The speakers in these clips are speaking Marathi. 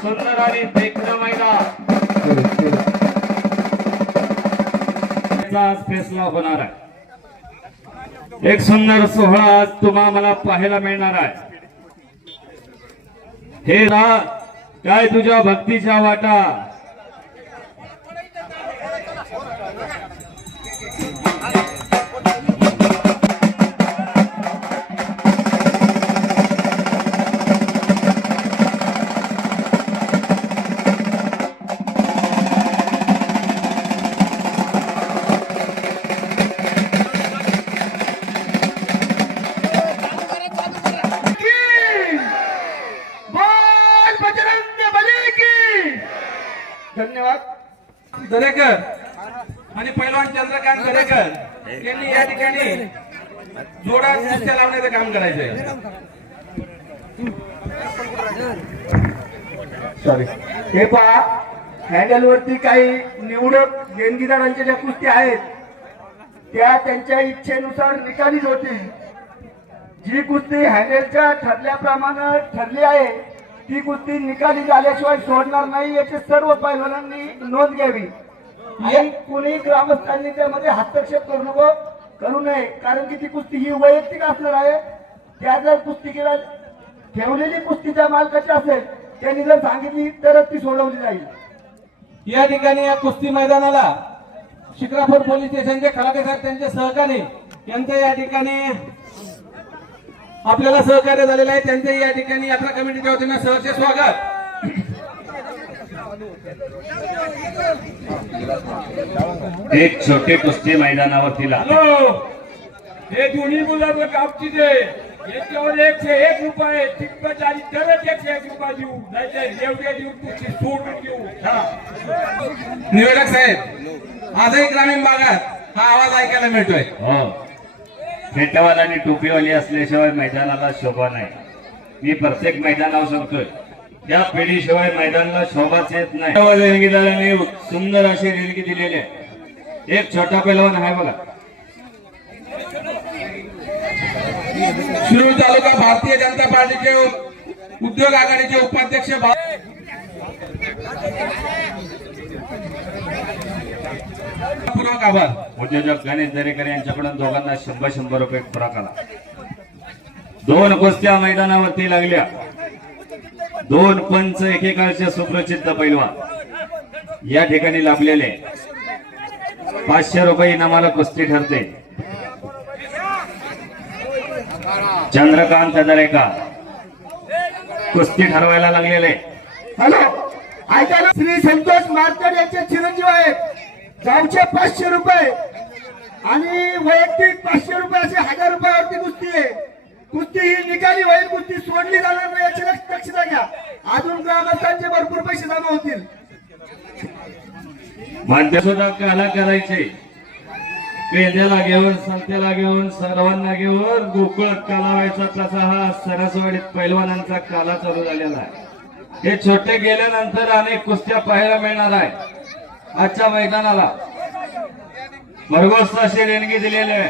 सुंदर आणि देखणं मैदान फैसला होणार आहे। एक सुंदर सोहळा आज तुम्हाला पाहायला मिळणार आहे। हे काय तुझ्या भक्तीच्या वाटा धन्यवाद दरेकर आणि पैलवान चंद्रकांत दरेकर यांनी या ठिकाणी जोडा कुस्त्या लावण्याचं काम करायचंय। सॉरी हे पहा हँडल वरती काही निवडक देणगीदारांच्या ज्या कुस्त्या आहेत त्या त्यांच्या इच्छेनुसार निकालीच होतील। जी कुस्ती हँडलच्या ठरल्याप्रमाणे ठरली आहे ती कुस्ती निकाली झाल्याशिवाय सोडणार नाही याची सर्व पैलवानांनी नोंद घ्यावी आणि कोणी ग्रामस्थांनी त्यामध्ये हस्तक्षेप करू नये कारण की ती कुस्ती ही वैयक्तिक असणार आहे। त्या जर कुस्तीला ठेवलेली कुस्ती ज्या मालकाची असेल त्यांनी जर सांगितली तरच ती सोडवली जाईल। या ठिकाणी या कुस्ती मैदानाला शिक्रापूर पोलीस स्टेशनचे खलाटे साहेब त्यांचे सहकारी यांचं या ठिकाणी आपल्याला सहकार्य झालेलं आहे। त्यांचे या ठिकाणी यात्रा कमिटीच्या वतीने सहर्ष स्वागत। एक छोटे कुस्ती मैदानावरती हे दोन्ही मुलं गावचीच आहे। याच्यावर 101 रुपये टिप्पच आणि तरच 101 रुपये देऊ नाही एवढे देऊ तुझी सोडून देऊ। निवेदक साहेब आजही ग्रामीण भागात हा आवाज ऐकायला मिळतोय। फेटावाला आणि टोपीवाली असल्याशिवाय मैदानाला शोभा नाही। मी प्रत्येक मैदानावर सांगतोय त्या पिढीशिवाय मैदानाला शोभाच येत नाही। देणगीदारांनी सुंदर अशी देणगी दिलेली आहे। एक छोटा पैलवान आहे बघा शिरूर तालुका भारतीय जनता पार्टीचे उद्योग आघाडीचे उपाध्यक्ष पूर्वक आभार। उद्योजक गणेश दरेकर यांच्याकडून दोघांना 100 रुपये खुराक आला। 2 कुस्त्या मैदानावरती लागल्या। 2 पंच एकेकाळचे सुप्रसिद्ध पैलवान या ठिकाणी लाभलेले 500 रुपये इनामाला कुस्ती ठरते। चंद्रकांत दरेकर कुस्ती ठरवायला लागलेले। हॅलो ऐका ना श्री संतोष मारकर यांचे चिरंजीव आहेत। गावचे 500 रुपये आणि वैयक्तिक 500 रुपये असे 1000 रुपयावरती कुस्ती आहे। कुस्ती ही निकाली होईल, कुस्ती सोडली जाणार नाही याची दक्षता घ्या। अजून ग्रामस्थांचे भरपूर पैसे जमा होतील। माध्यम सुद्धा काला करायचे पेंद्याला घेऊन संत्याला घेऊन सर्वांना घेऊन गोकुळ कालावायचा तसा हा सरसवाडीत पैलवानांचा काला चालू झालेला आहे। हे छोटे गेल्यानंतर अनेक कुस्त्या पाहायला मिळणार आहे। आजच्या मैदानाला भरघोस अशी देणगी दिलेली आहे।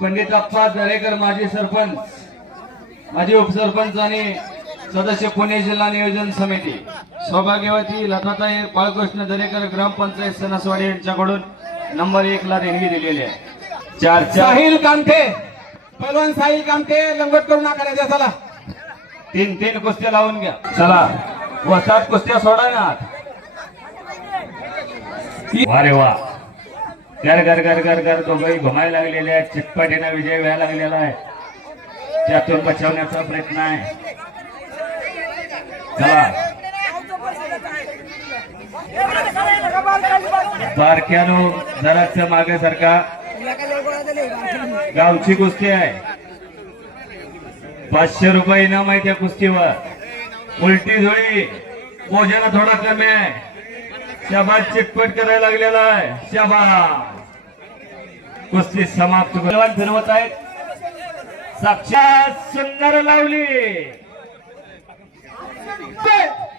पंडित अप्पा दरेकर माजी सरपंच, माजी उपसरपंच आणि सदस्य पुणे जिल्हा नियोजन समिती, सौभाग्यवती लताताई बाळकृष्ण दरेकर ग्रामपंचायत सणसवाडी यांच्याकडून नंबर 1 ला देणगी दिलेली आहे। 4 साहिल कामठे पैलवान साहिल कामठे लंगोट करून आकारायचा चला तीन कुस्त्या लावून घ्या. चला वसात कुस्त्या सोडा ना. वारे वा, घर घर घर घर घर दोघंही घुमायला लागलेले आहेत. चिटपाटीने विजय व्हायला लागलेला आहे. त्यातून बचावण्याचा प्रयत्न आहे. चला बारक्यानो जराच मागे सारखा. गावची कुस्ती आहे. 500 रुपये इनाम आहे त्या कुस्तीवर. उलटी झोळी, मोजाना थोडा कमी आहे. शाबाद चिटपट करायला लागलेला आहे. शाबाद. कुस्ती समाप्त. पैलवान फिरवत आहेत. साक्षात सुंदर लावली.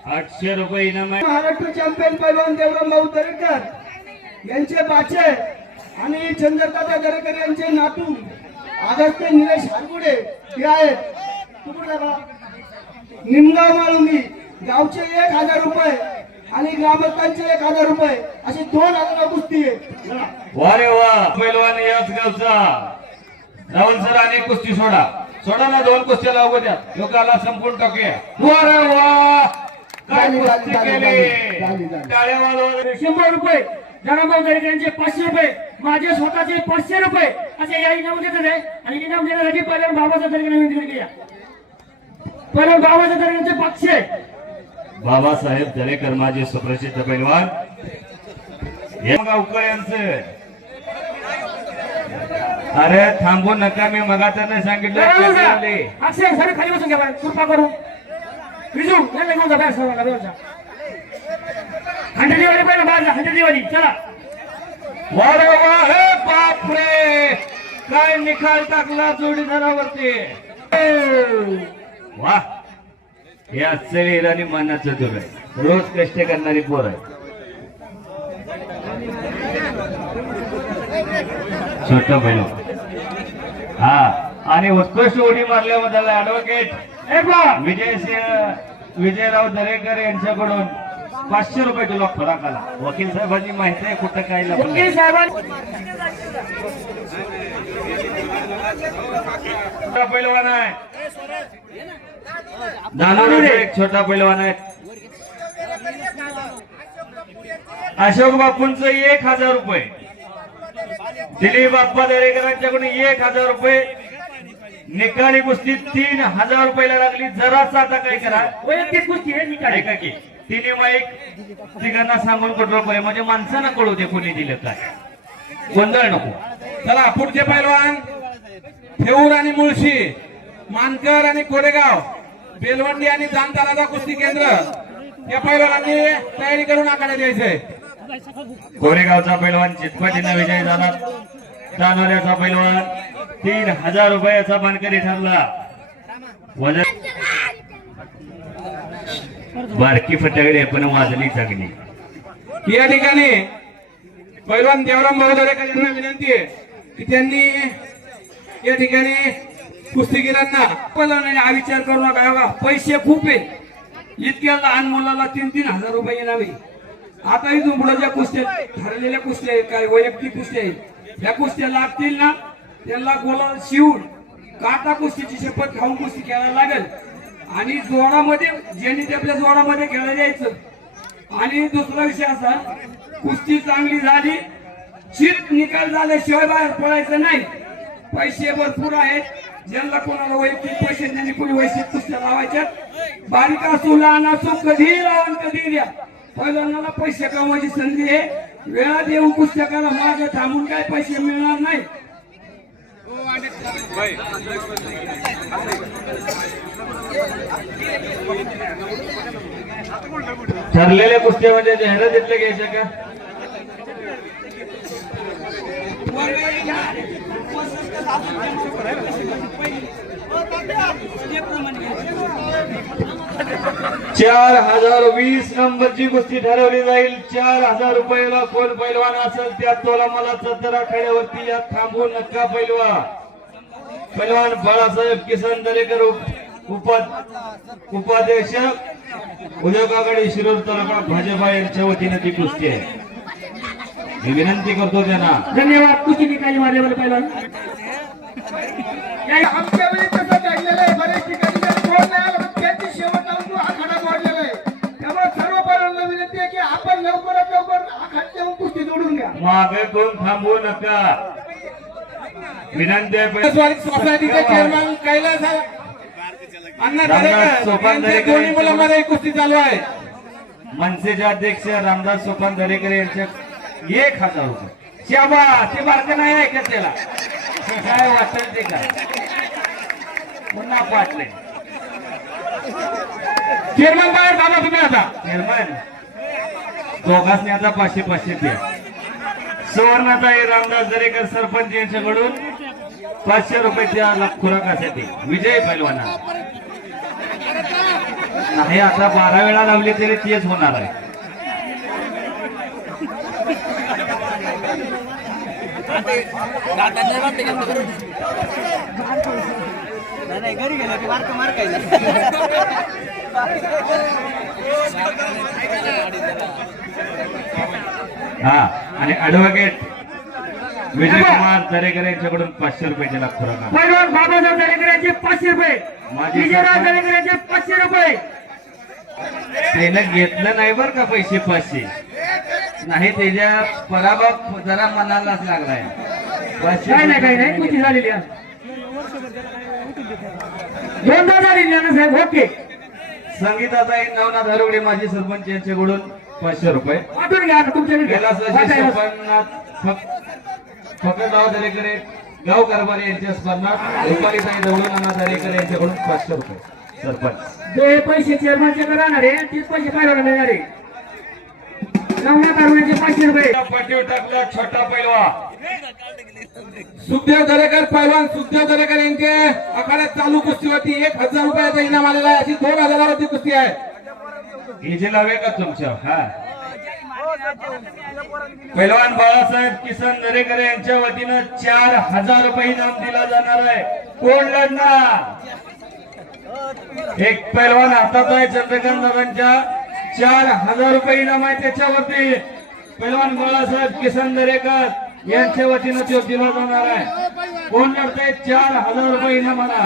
800 रुपये इनाम आहे. महाराष्ट्र चॅम्पियन पैलवान देवराम भाऊ दरेकर यांचे बाचे आणि चंद्रकांता दरेकर यांचे नातू आगस्ते निलेश हारगुडे हे आहेत. निमगाव माळुंगी गावचे 1000 रुपये आणि ग्रामस्थांचे 1000 रुपये अशी 2000 कुस्ती आहे. वारे वा, पैलवान याच गावचा. राहुल सर आणि कुस्ती सोडा ना. 2 कुस्त्या लावू द्या. लोकांना संपूर्ण टाकूया. वारे वा, काय कुस्ती केली. टाळ्या वाजवा. 100 रुपये जनाभाऊ दरेकरांचे 500 रुपये, माझे स्वतःचे 500 रुपये असे या इनाम देतात आहे. आणि इनाम देण्यासाठी पहिल्या बाबासाहेब दरेकर विनंती केली. पहिल्या बाबासाहेब दरेकरांचे 500. बाबासाहेब दरेकर माझे सुप्रसिद्ध पैलवान गावकर यांचं. अरे थांबू नका, मी मगा तर नाही सांगितलं. अक्षय सर खाली बसून घ्या बरं, कृपा करून. विजू नाही घेऊन जा बाहेर सर्वांना व्यवस्था. 100 दिवाळी पहिला बाहेर जा. 100 दिवाळी चला. वारे वा, हे बापरे, काय निकाल टाकला जोडीदारावरती. वा, हे शरीर आणि मनाचं दूर आहे. रोज कष्ट करणारी पोर आहे. छोटा बैल. हा, आणि उत्कृष्ट उडी मारल्याबद्दल ऍडव्होकेट विजयराव दरेकर यांच्याकडून 500 रुपये किलो फरक आला. वकील साहेबांनी माहिती आहे कुठं काय लपलं. वकील साहेबांनी छोटा पैलवान आहे. दानवडे एक छोटा पैलवान आहे. अशोक बापूंच 1000 रुपये. दिलीप बाप्पा दरेकरांच्याकडून 1000 रुपये. निकाली कुस्ती 3000 रुपयाला लागली. जरासा आता काय करा, वैयक्तिक कुस्ती आहे निकाली. ऐका की तिने माईक तिघांना सांगून कंट्रोल करे, म्हणजे माणसांना कळू दे कोणी दिलं काय. गोंधळ नको. चला पुढचे पैलवान ठेऊर आणि मुळशी, मानकर आणि कोरेगाव, बेलवंडी आणि जामतालाचा कुस्ती केंद्र या पैलवानांनी तयारी करून आखाड्यात द्यायचंय. कोरेगावचा पैलवान चितपाटीने विजय झाला. दानोऱ्याचा पैलवान 3000 रुपयाचा मानकरी ठरला. वजन बारकी फटाकडे पण वाजली चांगली. या ठिकाणी पैलवान देवराम भाऊ दरेकर यांना विनंती आहे की त्यांनी या ठिकाणी कुस्तीगीरांना पैलवानाने हा विचार करू नका. बघा पैसे खूप आहे. इतक्या लहान मुलाला 3,000 रुपये येणार. आता इथून पुढे ज्या कुस्त्या ठरलेल्या कुस्त्या आहेत, काय वैयक्तिक कुस्त्या आहेत, या कुस्त्या लागतील ना त्यांना गोला शिवून काटा कुस्तीची शपथ खाऊन कुस्ती खेळायला लागेल. आणि जोडामध्ये ज्यांनी आपल्या जोडामध्ये खेळायला जायचं. आणि दुसरा विषय असा, कुस्ती चांगली झाली, चित निकाल झाल्याशिवाय बाहेर पडायचं नाही. पैसे भरपूर आहेत. ज्यांना कोणाला वैयक्तिक पैसे त्यांनी कोणी वैयक्तिक कुस्त्या लावायच्या. बारीक असू लहान असू कधीही लावून कधी द्या. पहिल्यांदा पैसे कमवायची संधी आहे. वेळात येऊन कुस्त्या करा. मागे थांबून काय पैसे मिळणार नाही. ठरलेल्या कुस्त्या म्हणजे जाहिरात घेतल्या घ्यायच्या का? चार 2020 नंबरची कुस्ती ठरवली जाईल. 4000 रुपयाला कोण पैलवान असेल त्या तोला मला 17 आखाड्यावरती. या थांबू नका पैलवान. पैलवान बाळासाहेब किसन दरेकर उपाध्यक्ष उद्योग आघाडी शिरूर तालुका भाजपा यांच्या वतीने ती कुस्ती आहे. मी विनंती करतो त्यांना. धन्यवाद. कुस्ती निकाली मारल्याबद्दल पैलवान. आमच्या वेळी तसं घडलेलं आहे. बरेच ठिकाणी कोण नाही आलं. मागे कोण थांबू नका. विनंती आहे. सोसायटीचे चेअरमन कैलास अण्णा दरेकर सोपान यांच्या दोन्ही मुलांमध्ये कुस्ती चालू आहे. मनसेचे अध्यक्ष रामदास सोपान दरेकर यांच्या 1000 रुपये. शाबा ते बारकं नाही ऐकत त्याला काय वाटत ते का पुन्हा पाटले. चेअरमन बाहेर थांबा तुम्ही आता. चेअरमन दोघांनी आता 500 द्या. सुवर्णाताई रामदास दरेकर सरपंच यांच्याकडून 500 रुपयाच्या खुराकासाठी विजय पैलवाना. नाही आता 12 वेळा लावली तरी तेच होणार आहे. घरी गेला की मार्क मार काय हा आणि ऍडव्होकेट विजय कुमार दरेकर यांच्याकडून 500 रुपयाच्या खुराका. पैलवान बाबासाहेब दरेकर यांचे 500 रुपये. माझे विजयराव दरेकर यांचे 500 रुपये. त्यानं घेतलं नाही बर का पैसे 500 नाही. त्याच्या पराभव जरा मनालाच लागलाय. काही नाही कुस्ती झालेली आहे. दोनदा झालेली आहे ना साहेब. ओके संगीताताई नवनाथ हरवडे माजी सरपंच यांच्याकडून 500 रुपये. वाटून घ्या तुमच्या कैलासवासी फकरराव दरेकर गाव कारभारी यांच्या स्पर्धात रुपालीताई दौलनाना दरेकर यांच्याकडून 500 रुपये. सरपंच जे पैसे चेअरमनचे राहणार आहे तेच पैसे पाहिजे मिळणार आहे. नवण्या कारवाईचे 500 रुपये. पाठीवर टाकला छोटा पैलवा. सुखदेव दरेकर पैलवान सुखदेव दरेकर यांचे आखाड्यात चालू कुस्तीवरती 1000 रुपयाचा इनाम आलेला आहे. अशी 2000 वरती कुस्ती आहे. हे जे लावे का तुमच्या हा पैलवान बाळासाहेब किसन दरेकर यांच्या वतीनं 4000 रुपये इनाम दिला जाणार आहे. कोण लढणार? एक पैलवान हातात आहे. चंद्रकांत दादांच्या 4000 रुपये इनाम आहे. त्याच्यावरती पैलवान बाळासाहेब किसन दरेकर यांच्या वतीनं तो दिला जाणार आहे. कोण लढतंय? 4000 रुपये इनामाला.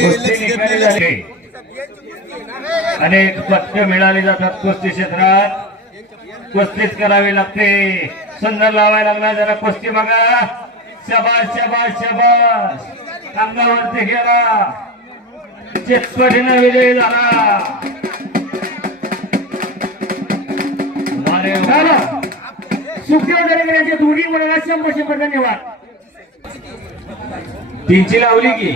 कुस्ती निकाली झाली. अनेक पदके मिळाली जातात कुस्ती क्षेत्रात. कुस्तीच करावी लागते. सुंदर लावायला लागला जरा कुस्ती बघा. शाबास शाबास शाबास. अंगावरती गेला. चितपटीनं विजयी झाला. अरे वा. सुखदेव दरेकर यांचे दोन्ही मुलाला 100 धन्यवाद. 3ची लावली की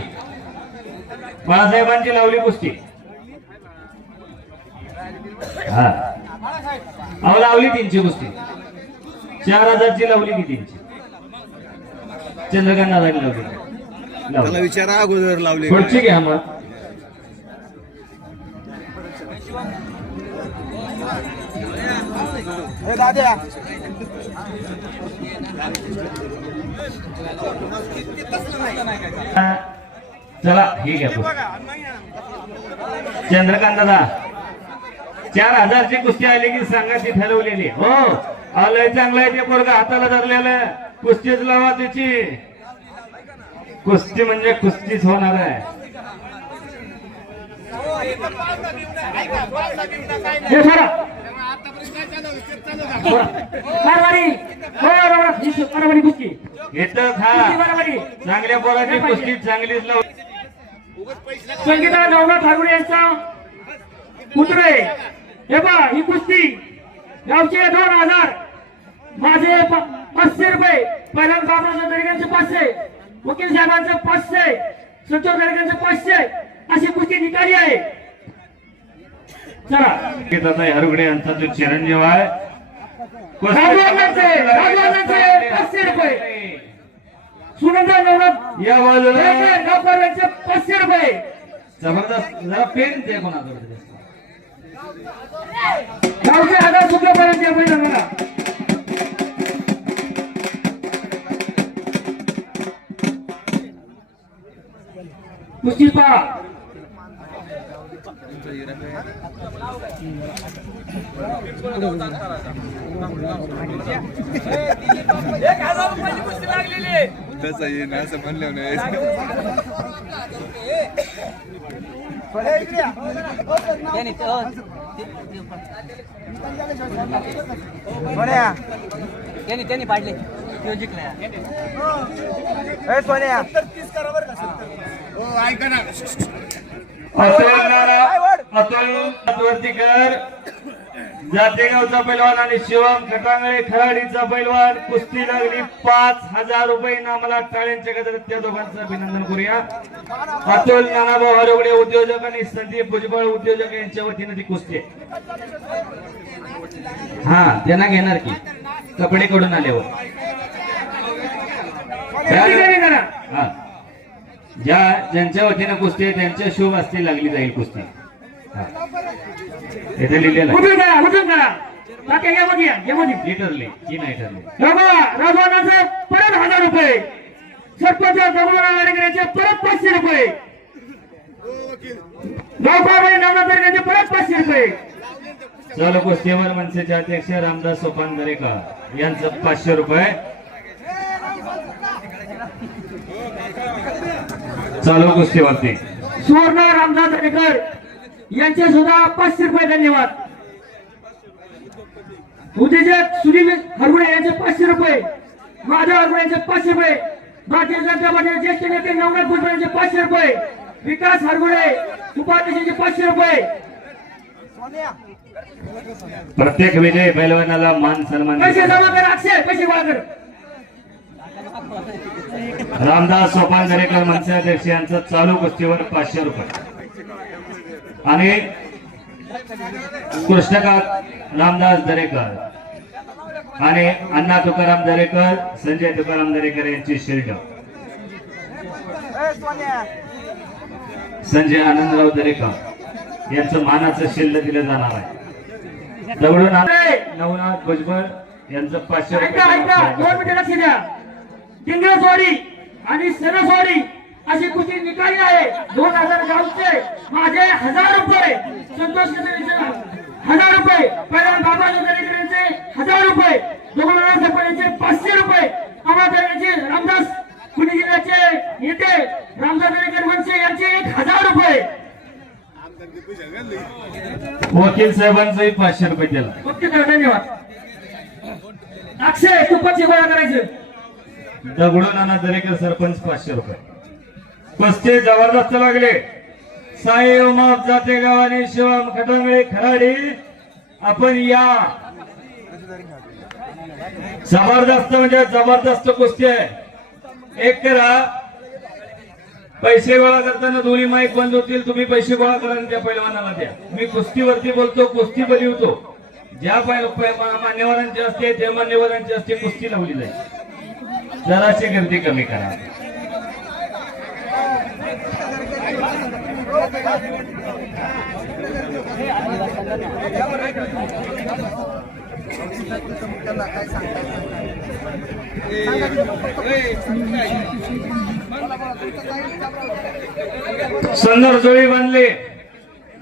बाळासाहेबांची लावली कुस्ती. हा अहो लावली 3ची कुस्ती. 4000ची लावली की 3ची. चंद्रकांत दादांनी लावली. विचारा अगोदर लावले पुढची घ्या मग. दाद्या चला हे घ्या कुस्ती. चंद्रकांत दादा 4000ची कुस्ती आली की सांगा ती ठरवलेली. हो आलंय चांगलं आहे ते पोरगा हाताला धरलेलं. कुस्तीच लावा त्याची. कुस्ती म्हणजे कुस्तीच होणार आहे. हे सोडा. कारवारी हो कारवारी कुस्ती येतं खा. चांगल्या पोराची कुस्ती चांगलीच लाव. संगीता नवनाथ ठाकरे यांचा पुत्र आहे. हे पहा ही कुस्ती गावचे 2000 माझे 500 रुपये. पहिल्यांदा बाबासाहेब दरेकरांचे 500. वकील साहेबांचं 500. संतोष दरेकरांचं 500. अशी कुस्ती निकाली आहे. चला हरगडे यांचा जो चिरंजीव आहे राजवानांचे 500 रुपये. सुनंदा नवनाथ या बाजूला गावकऱ्यांचे 500 रुपये. जबरदस्त. जरा पेन दे कोणाकडे. गावचे 1000 सुद्धा पर्यंत मैदानाला. कुस्ती पहा. तसं ये ना असं म्हणलं नाही त्यांनी पाडले तो जिंकला सोन्या ऐका ना अतुल वर्तीकर जातेगावचा पैलवान आणि शिवम खटांगळे खराडीचा पैलवान कुस्ती लागली 5,000 रुपये नामाला टाळ्यांच्या गजरात त्या दोघांचं अभिनंदन करूया. अतुल नानाभाऊ हरवडे उद्योजक आणि संदीप भुजबळ उद्योजक यांच्या वतीने ती कुस्ती आहे. हा त्यांना घेणार की कपडे कडून आल्यावर हा ज्यांच्या वतीने कुस्ती आहे त्यांच्या शुभ असते लागली जाईल कुस्ती. इथे लिहिलेलं ठरले की नाही ठरले राजवानाचे परत 1,000 रुपये, सरपंच दगडूरावांचे परत 500 रुपये, गावकरी नवनाथचे परत 500 रुपये. चालू कुस्तीवर मनसेचे अध्यक्ष रामदास सोपान दरेकर यांचं 500 रुपये. चालू कुस्तीवरती सुवर्ण रामदास दरेकर यांचे सुद्धा 500 रुपये. धन्यवाद. उद्योजक सुनील हरगुडे यांचे 500 रुपये, माधव हरगुडे यांचे 500 रुपये, भारतीय जनता पार्टीचे ज्येष्ठ नेते नवनाथ भुजबळ यांचे 500 रुपये, विकास हरगुडे उपाध्यक्षांचे 500 रुपये. प्रत्येक विजय पैलवानाला मान सन्मान पैसे जमा कर, अक्षय पैसे गोळा कर. रामदास सोपान दरेकर मनसे अध्यक्ष यांचं चालू कुस्तीवर 500 रुपये आणि कृष्णकांत रामदास दरेकर आणि अण्णा तुकाराम दरेकर संजय तुकाराम दरेकर यांची शिल्ड. संजय आनंदराव दरेकर यांचं मानाचं शिल्ड दिलं जाणार आहे. दगडून नवनाथ भुजबळ यांचं 500 ऐका ऐका, 2 मिनिटं लक्ष द्या. डिंगरसवाडी आणि सणसवाडी अशी कुस्ती निकाली आहे. 2,000 गावचे माझे 1,000 रुपये, संतोष केसरीचे 1,000 रुपये, पैलवान बाबाजी दरेकर यांचे 1,000 रुपये, दगडूराव सरपंचांचे 500 रुपये, अमरावती रामदास पुणे जिल्ह्याचे नेते रामदास दरेकर मनसे यांचे 1,000 रुपये. वकील साहेबांचंही 500 रुपये दिला. ओके सर, धन्यवाद. अक्षय तू 500 गोळा करायचं. दगडू नाना दरेकर सरपंच 500 रुपये. कुस्ती जबरदस्त लागले. साई उमाप जातेगाव आणि शिवम खटांगळे खराडी आपण या जबरदस्त म्हणजे जबरदस्त कुस्ती आहे. एक करा, पैसे गोळा करताना दोन्ही माईक बंद होतील. तुम्ही पैसे गोळा करा आणि त्या पैलवानाला द्या. मी कुस्तीवरती बोलतो, कुस्ती बलिवतो. ज्या मान्यवरांची असते त्या मान्यवरांची असते कुस्ती लावली जाईल. जराशी गर्दी कमी करा. सुंदर जोडी बांधली,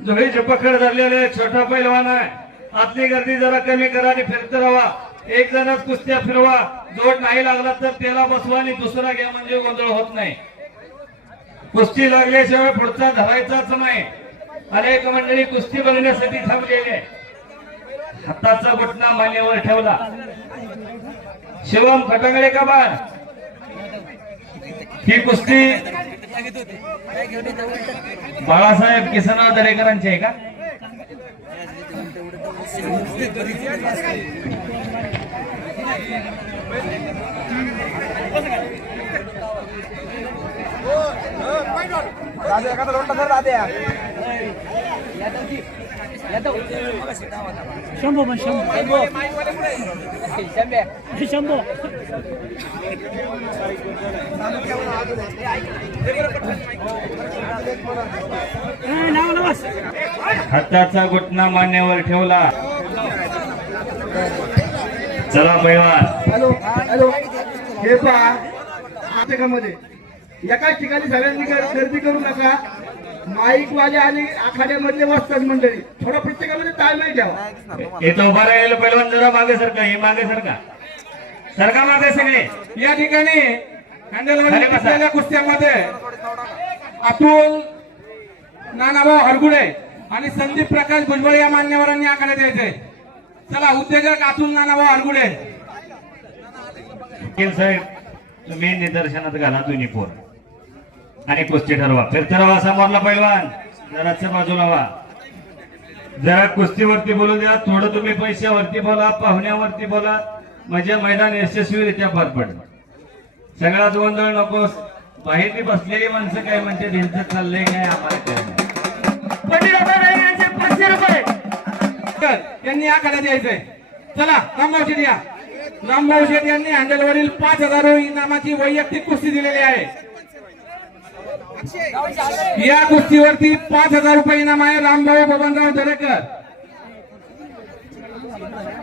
जोडीचे पकड धरलेले छोटा पैलवान आहे. आतली गर्दी जरा कमी करा आणि फिरत राहा. एक जणच कुस्त्या फिरवा. जोड नाही लागला तर त्याला बसवा आणि दुसरा घ्या म्हणजे गोंधळ होत नाही. कुस्ती लागल्याशिवाय पुढचा धरायचाच नाही. अनेक मंडळी कुस्ती बघण्यासाठी थांबलेले. हाताचा घुटणा मानेवर ठेवला. शिवम खटांगळे कबाड ही कुस्ती बाळासाहेब किसनराव दरेकरांची आहे का? हाताचा घुटणा मान्यावर ठेवला. चला पैलवान. हॅलो हॅलो, हे पहा नाटकामध्ये एकाच ठिकाणी सगळ्यांनी गर्दी करू नका. माईक वाले आणि आखाड्यामधले वस्तात मंडळी थोडा प्रत्येकामध्ये ताळमेळ ठेवा. इथं उभा राहिलेलं पैलवान जरा मागे सरका. हे मागे सरका, सरका मागे सगळे. या ठिकाणी हँडलमध्ये असलेल्या कुस्त्यांमध्ये अतुल नानाभाऊ हरगुडे आणि संदीप प्रकाश भुजबळ या मान्यवरांनी आखाड्यात यायचंय. चला उद्योजक अतुल नानाभाऊ आरगुडे. वकील साहेब तुम्ही निदर्शनात घाला दोन्ही पोर आणि कुस्ती ठरवा. फिरता राहा समोरला पैलवान, जराच्या बाजूला व्हा. जरा कुस्तीवरती बोलू द्या, थोडं तुम्ही पैशावरती बोला, पाहुण्यावरती बोला, म्हणजे मैदान यशस्वीरित्या पार पडेल. सगळा गोंधळ नकोस. बाहेरची बसलेली माणसं काय म्हणते, त्यांचं चाललंय काय आम्हाला काय नाही. यांनी आखाड्यात यायचंय. चला रामभाऊ शेट या. रामभाऊ शेट यांनी हँडलवरील 5,000 इनामाची वैयक्तिक कुस्ती दिलेली आहे. या कुस्तीवरती 5,000 रुपये इनाम आहे. रामभाऊ बबनराव दरेकर.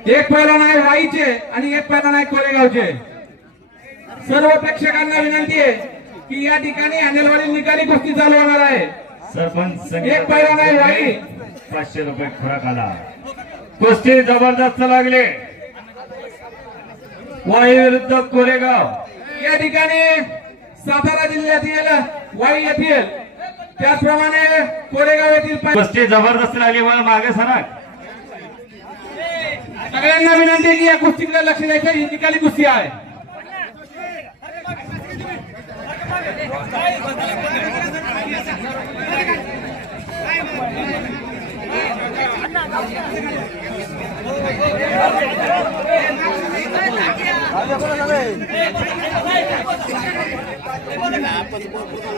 एक पैलवान आहे वाईचे आणि एक पैलवान आहे कोरेगावचे. सर्व प्रेक्षकांना विनंती आहे की या ठिकाणी हँडलवरील निकाली कुस्ती चालू होणार आहे. सरपंच एक पैलवान आहे वाई. 500 रुपये खुराक आला. कुस्ती जबरदस्त लागले. वाई विरुद्ध कोरेगाव. या ठिकाणी सातारा जिल्ह्यातील वाई येथील त्याचप्रमाणे कोरेगाव येथील कुस्ती जबरदस्त लागली. मला मागे सरा. सगळ्यांना विनंती आहे की या कुस्तीकडे लक्ष द्यायचं. ही निकाली कुस्ती आहे.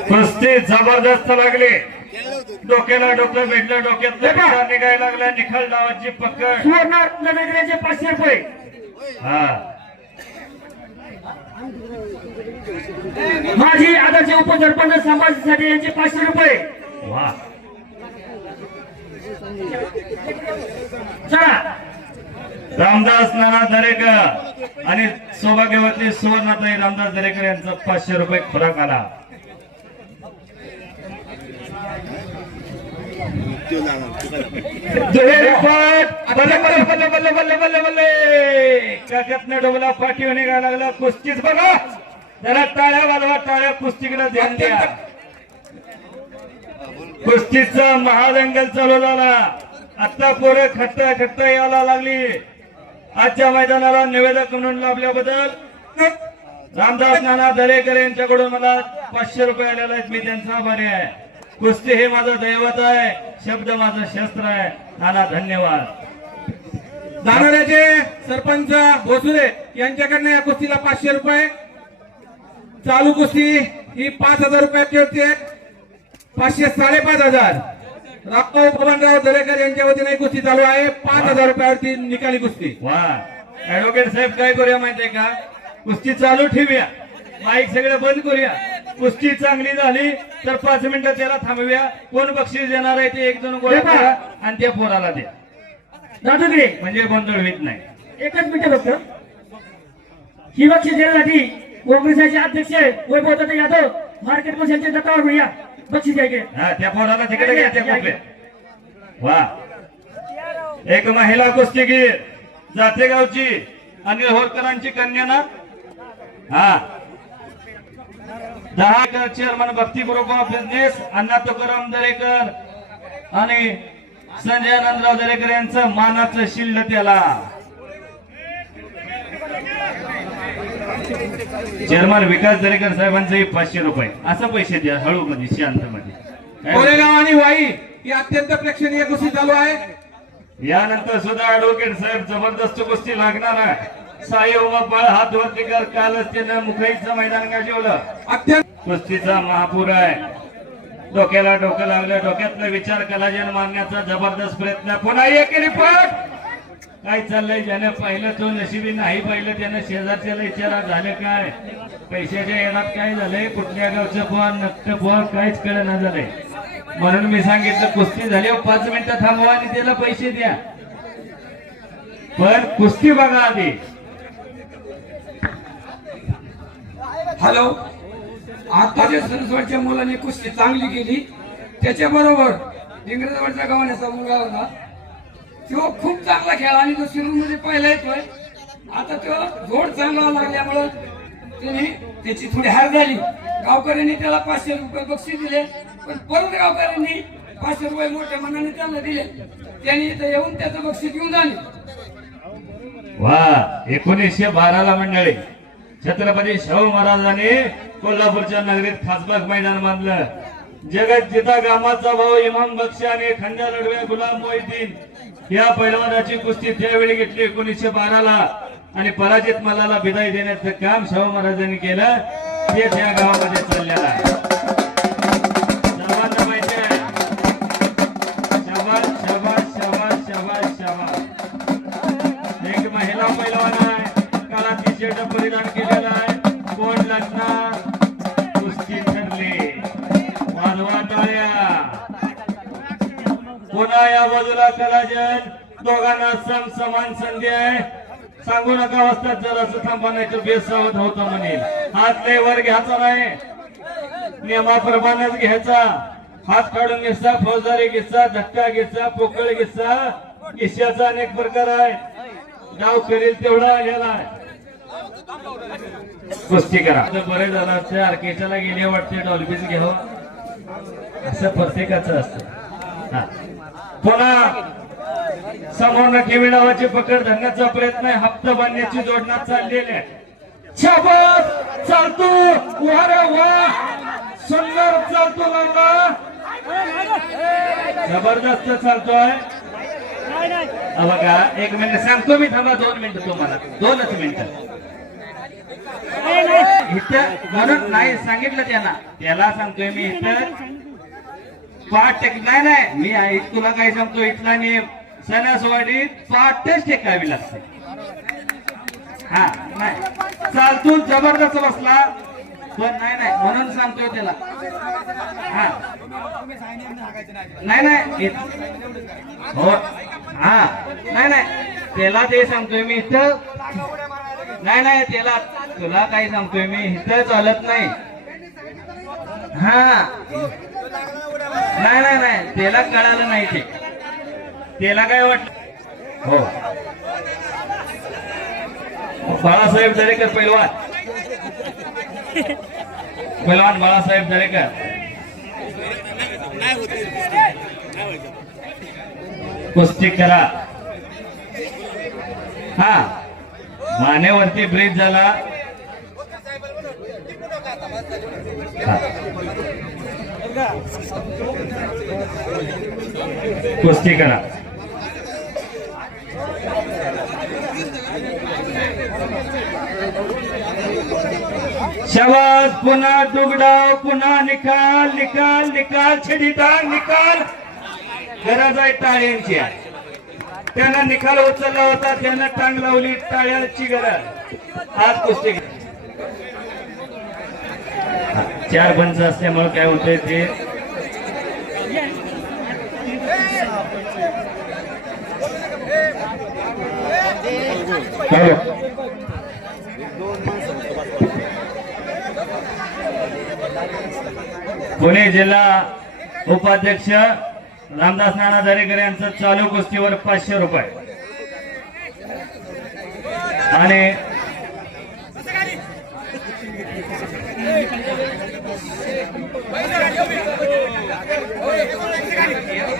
कुस्ती जबरदस्त लागली. डोक्याला डोकं भेटलं, डोक्यात निघायला लागला. निखळ डावाची पकड. सुवर्ण नगराचे 500 रुपये. हा माजी आदर्श उपसरपंच समाजासाठी यांचे 500 रुपये. वा. चला रामदास नाना दरेकर आणि सौभाग्यवती सुवर्णाताई रामदास दरेकर यांचा 500 रुपये खुराक आला. बल्ले बल्ले बल्ले बल्ले बल्ले काट्यातनं डोबला पाठीवर निघायला लागला. कुस्तीच बघा. जरा टाळ्या वाजवा, टाळ्या. कुस्तीकडे ध्यान द्या. कुस्तीचा महादंगल चालू झाला. आता पोरं खट्टा खट्टा यायला लागली. आजच्या मैदानाला निवेदक म्हणून लाभल्याबद्दल रामदास नाना दरेकर यांच्याकडून मला 500 रुपये आलेले आहेत. मी त्यांचा आभारी आहे. कुस्ती हे माझं दैवत आहे, शब्द माझं शस्त्र आहे. नाना धन्यवाद. दानोऱ्याचे सरपंच भोसुरे यांच्याकडनं या कुस्तीला 500 रुपये. चालू कुस्ती ही 5,000 रुपयाची होती. 500 5,500. रामभाऊ बबनराव दरेकर यांच्या वतीने कुस्ती चालू आहे. 5,000 रुपयावरती निकाली कुस्ती. वा. ऍडव्होकेट साहेब काय करूया माहितीये का, कुस्ती चालू ठेवूया, माईक सगळं बंद करूया. कुस्ती चांगली झाली तर 5 मिनिटं त्याला थांबूया. कोण बक्षीस देणार आहे ते 1-2 गोळ्या करा आणि त्या पोराला द्या. दादोगिरी म्हणजे गोंधळ होत नाही. एकच मिनिट फक्त. ही बक्षीस देण्यासाठी काँग्रेसचे अध्यक्ष वैभव दत्त यादव मार्केट पोस्टचे दत्तावर भैया बक्षीस द्यायचे. हा, त्या पोराला तिकडे घ्या. त्या कोपऱ्यात. वा. एक महिला कुस्तीगीर जातेगावची अनिल होळकरांची कन्या ना. हा. 10 acre chairman Bhakti group of business Anna Tukaram Darekar आणि संजय आनंदराव दरेकर यांचं मानाचं शिल्ड त्याला. चेअरमन विकास दरेकर साहेबांचे 500 रुपये. असं पैसे द्या हळू मध्ये, शांत मध्ये. कोरेगाव आणि वाई ही अत्यंत प्रेक्षणीय कुस्ती चालू आहे. यानंतर सुद्धा ऍडव्होकेट साहेब जबरदस्त कुस्ती लागणार आहे. साई उमा बळ हात वरती कर. कालच त्यानं मुखईचं मैदान गाजवलं. अत्यंत कुस्तीचा महापूर आहे. डोक्याला डोकं लागलं. डोक्यातनं विचार कलाजन मारण्याचा जबरदस्त प्रयत्न. पुन्हा एक रिपोर्ट. काय चाललंय, ज्यानं पाहिलं तो नशिबी, नाही पाहिलं त्यानं शेजारच्याला विचारा झालं काय, पैशाच्या येण्यात काय झालंय, कुठल्या गावचं पोहा नक्क पोहा काहीच कळना झालंय. म्हणून मी सांगितलं कुस्ती झाल्यावर 5 मिनिटं थांबवा आणि त्याला पैसे द्या. पण कुस्ती बघा आधी. हॅलो. आताच्या सरस्वतच्या मुलाने कुस्ती चांगली केली. त्याच्याबरोबर इंग्रजवाडच्या गावाचा मुलगा होता, तो खूप चांगला खेळला आणि तो शिरूरमध्ये पहिला येतोय. आता तो जोड चांगला लागल्यामुळं त्याची थोडी हार झाली. गावकऱ्यांनी त्याला 500 रुपये बक्षीस दिले. पण परत गावकऱ्यांनी 500 रुपये मोठ्या मनाने त्यांना दिले. त्यांनी इथं येऊन त्याचं बक्षीस घेऊन जाणे. वा 1912 मंडळी छत्रपती शाहू महाराजांनी कोल्हापूरच्या नगरीत खासबाग मैदान बांधलं. जगत जिता गामाचा भाऊ इमाम बक्षी आणि खंड्या लढव्या गुलाम मोहिद्दीन या पैलवानाची कुस्ती त्यावेळी घेतली 1912 आणि पराजित मल्लाला विदाई देण्याचं काम शाहू महाराजांनी केलं. ते त्या गावामध्ये चाललेलं आहे. सर्वांना माहिती आहे. शाबास शाबास शाबास शाबास शाबास. एक महिला पैलवान आहे. काळा टी शर्ट परिधान केलेला आहे. कोण लग्नात कुस्ती ठरली. वाजवा टाळ्या. पुन्हा या बाजूला कलाजन. दोघांना समान संधी आहे. सांगू नका वाजतात जर असं थांबवण्याचं बेसावत होतं म्हणेल. हात लय वर घ्यायचा नाही. नियमाप्रमाणेच घ्यायचा. हात काढून घ्यायचा. फौजदारी घ्यायचा. धक्का घ्यायचा. पोकळ घ्यायचा. ईशाचा अनेक प्रकार आहे. डाव करेल तेवढा आलेला आहे. कुस्ती करा. बरे झालं असते. आर्केस्ट्राला गेले वाटते डॉल्बीच घ्यावं असं प्रत्येकाचं असतं. हा पुन्हा समोर ठेवी डावाची पकड धरण्याचा प्रयत्न आहे. हप्ता बांधण्याची जोडण्यात चाललेली आहे. शाबास चालतो. वा वा सुंदर चालतो. लावला जबरदस्त चालतोय. बघा 1 मिनिट सांगतो मी. थांबा 2 मिनिटं तुम्हाला. 2च मिनिटं. इथं म्हणून नाही सांगितलं त्याला सांगतोय मी. इथं पाठ नाही मी आहे तुला काय सांगतो. इथला नियम सणासवाडीत पाठच टेकावी लागते. हा नाही चालतून जबरदस्त बसला पण नाही म्हणून सांगतोय त्याला. हा नाही हो हा नाही त्याला ते सांगतोय मी. इथं नाही त्याला तुला काय सांगतोय मी. इथं चालत नाही. हा नाही त्याला कळालं नाही. ते त्याला काय वाटलं. हो बाळासाहेब दरेकर पैलवान बाळासाहेब दरेकर कुस्ती करा. हा मानेवरती ब्रिज झाला. कुस्ती करा. शाबास. पुन्हा दुगडाव. पुन्हा निकाल निकाल निकाल. छडीदार निकाल. गरज आहे टाळ्यांची. त्यांना निकाल उचलला होता. त्यांना टांग लावली. टाळ्याची गरज. आज कुस्ती 4 पंच असल्यामुळे काय होतंय ते पुणे जिल्हा उपाध्यक्ष रामदास नाना दरेकर यांचं चालू कुस्तीवर 500 रुपये आणि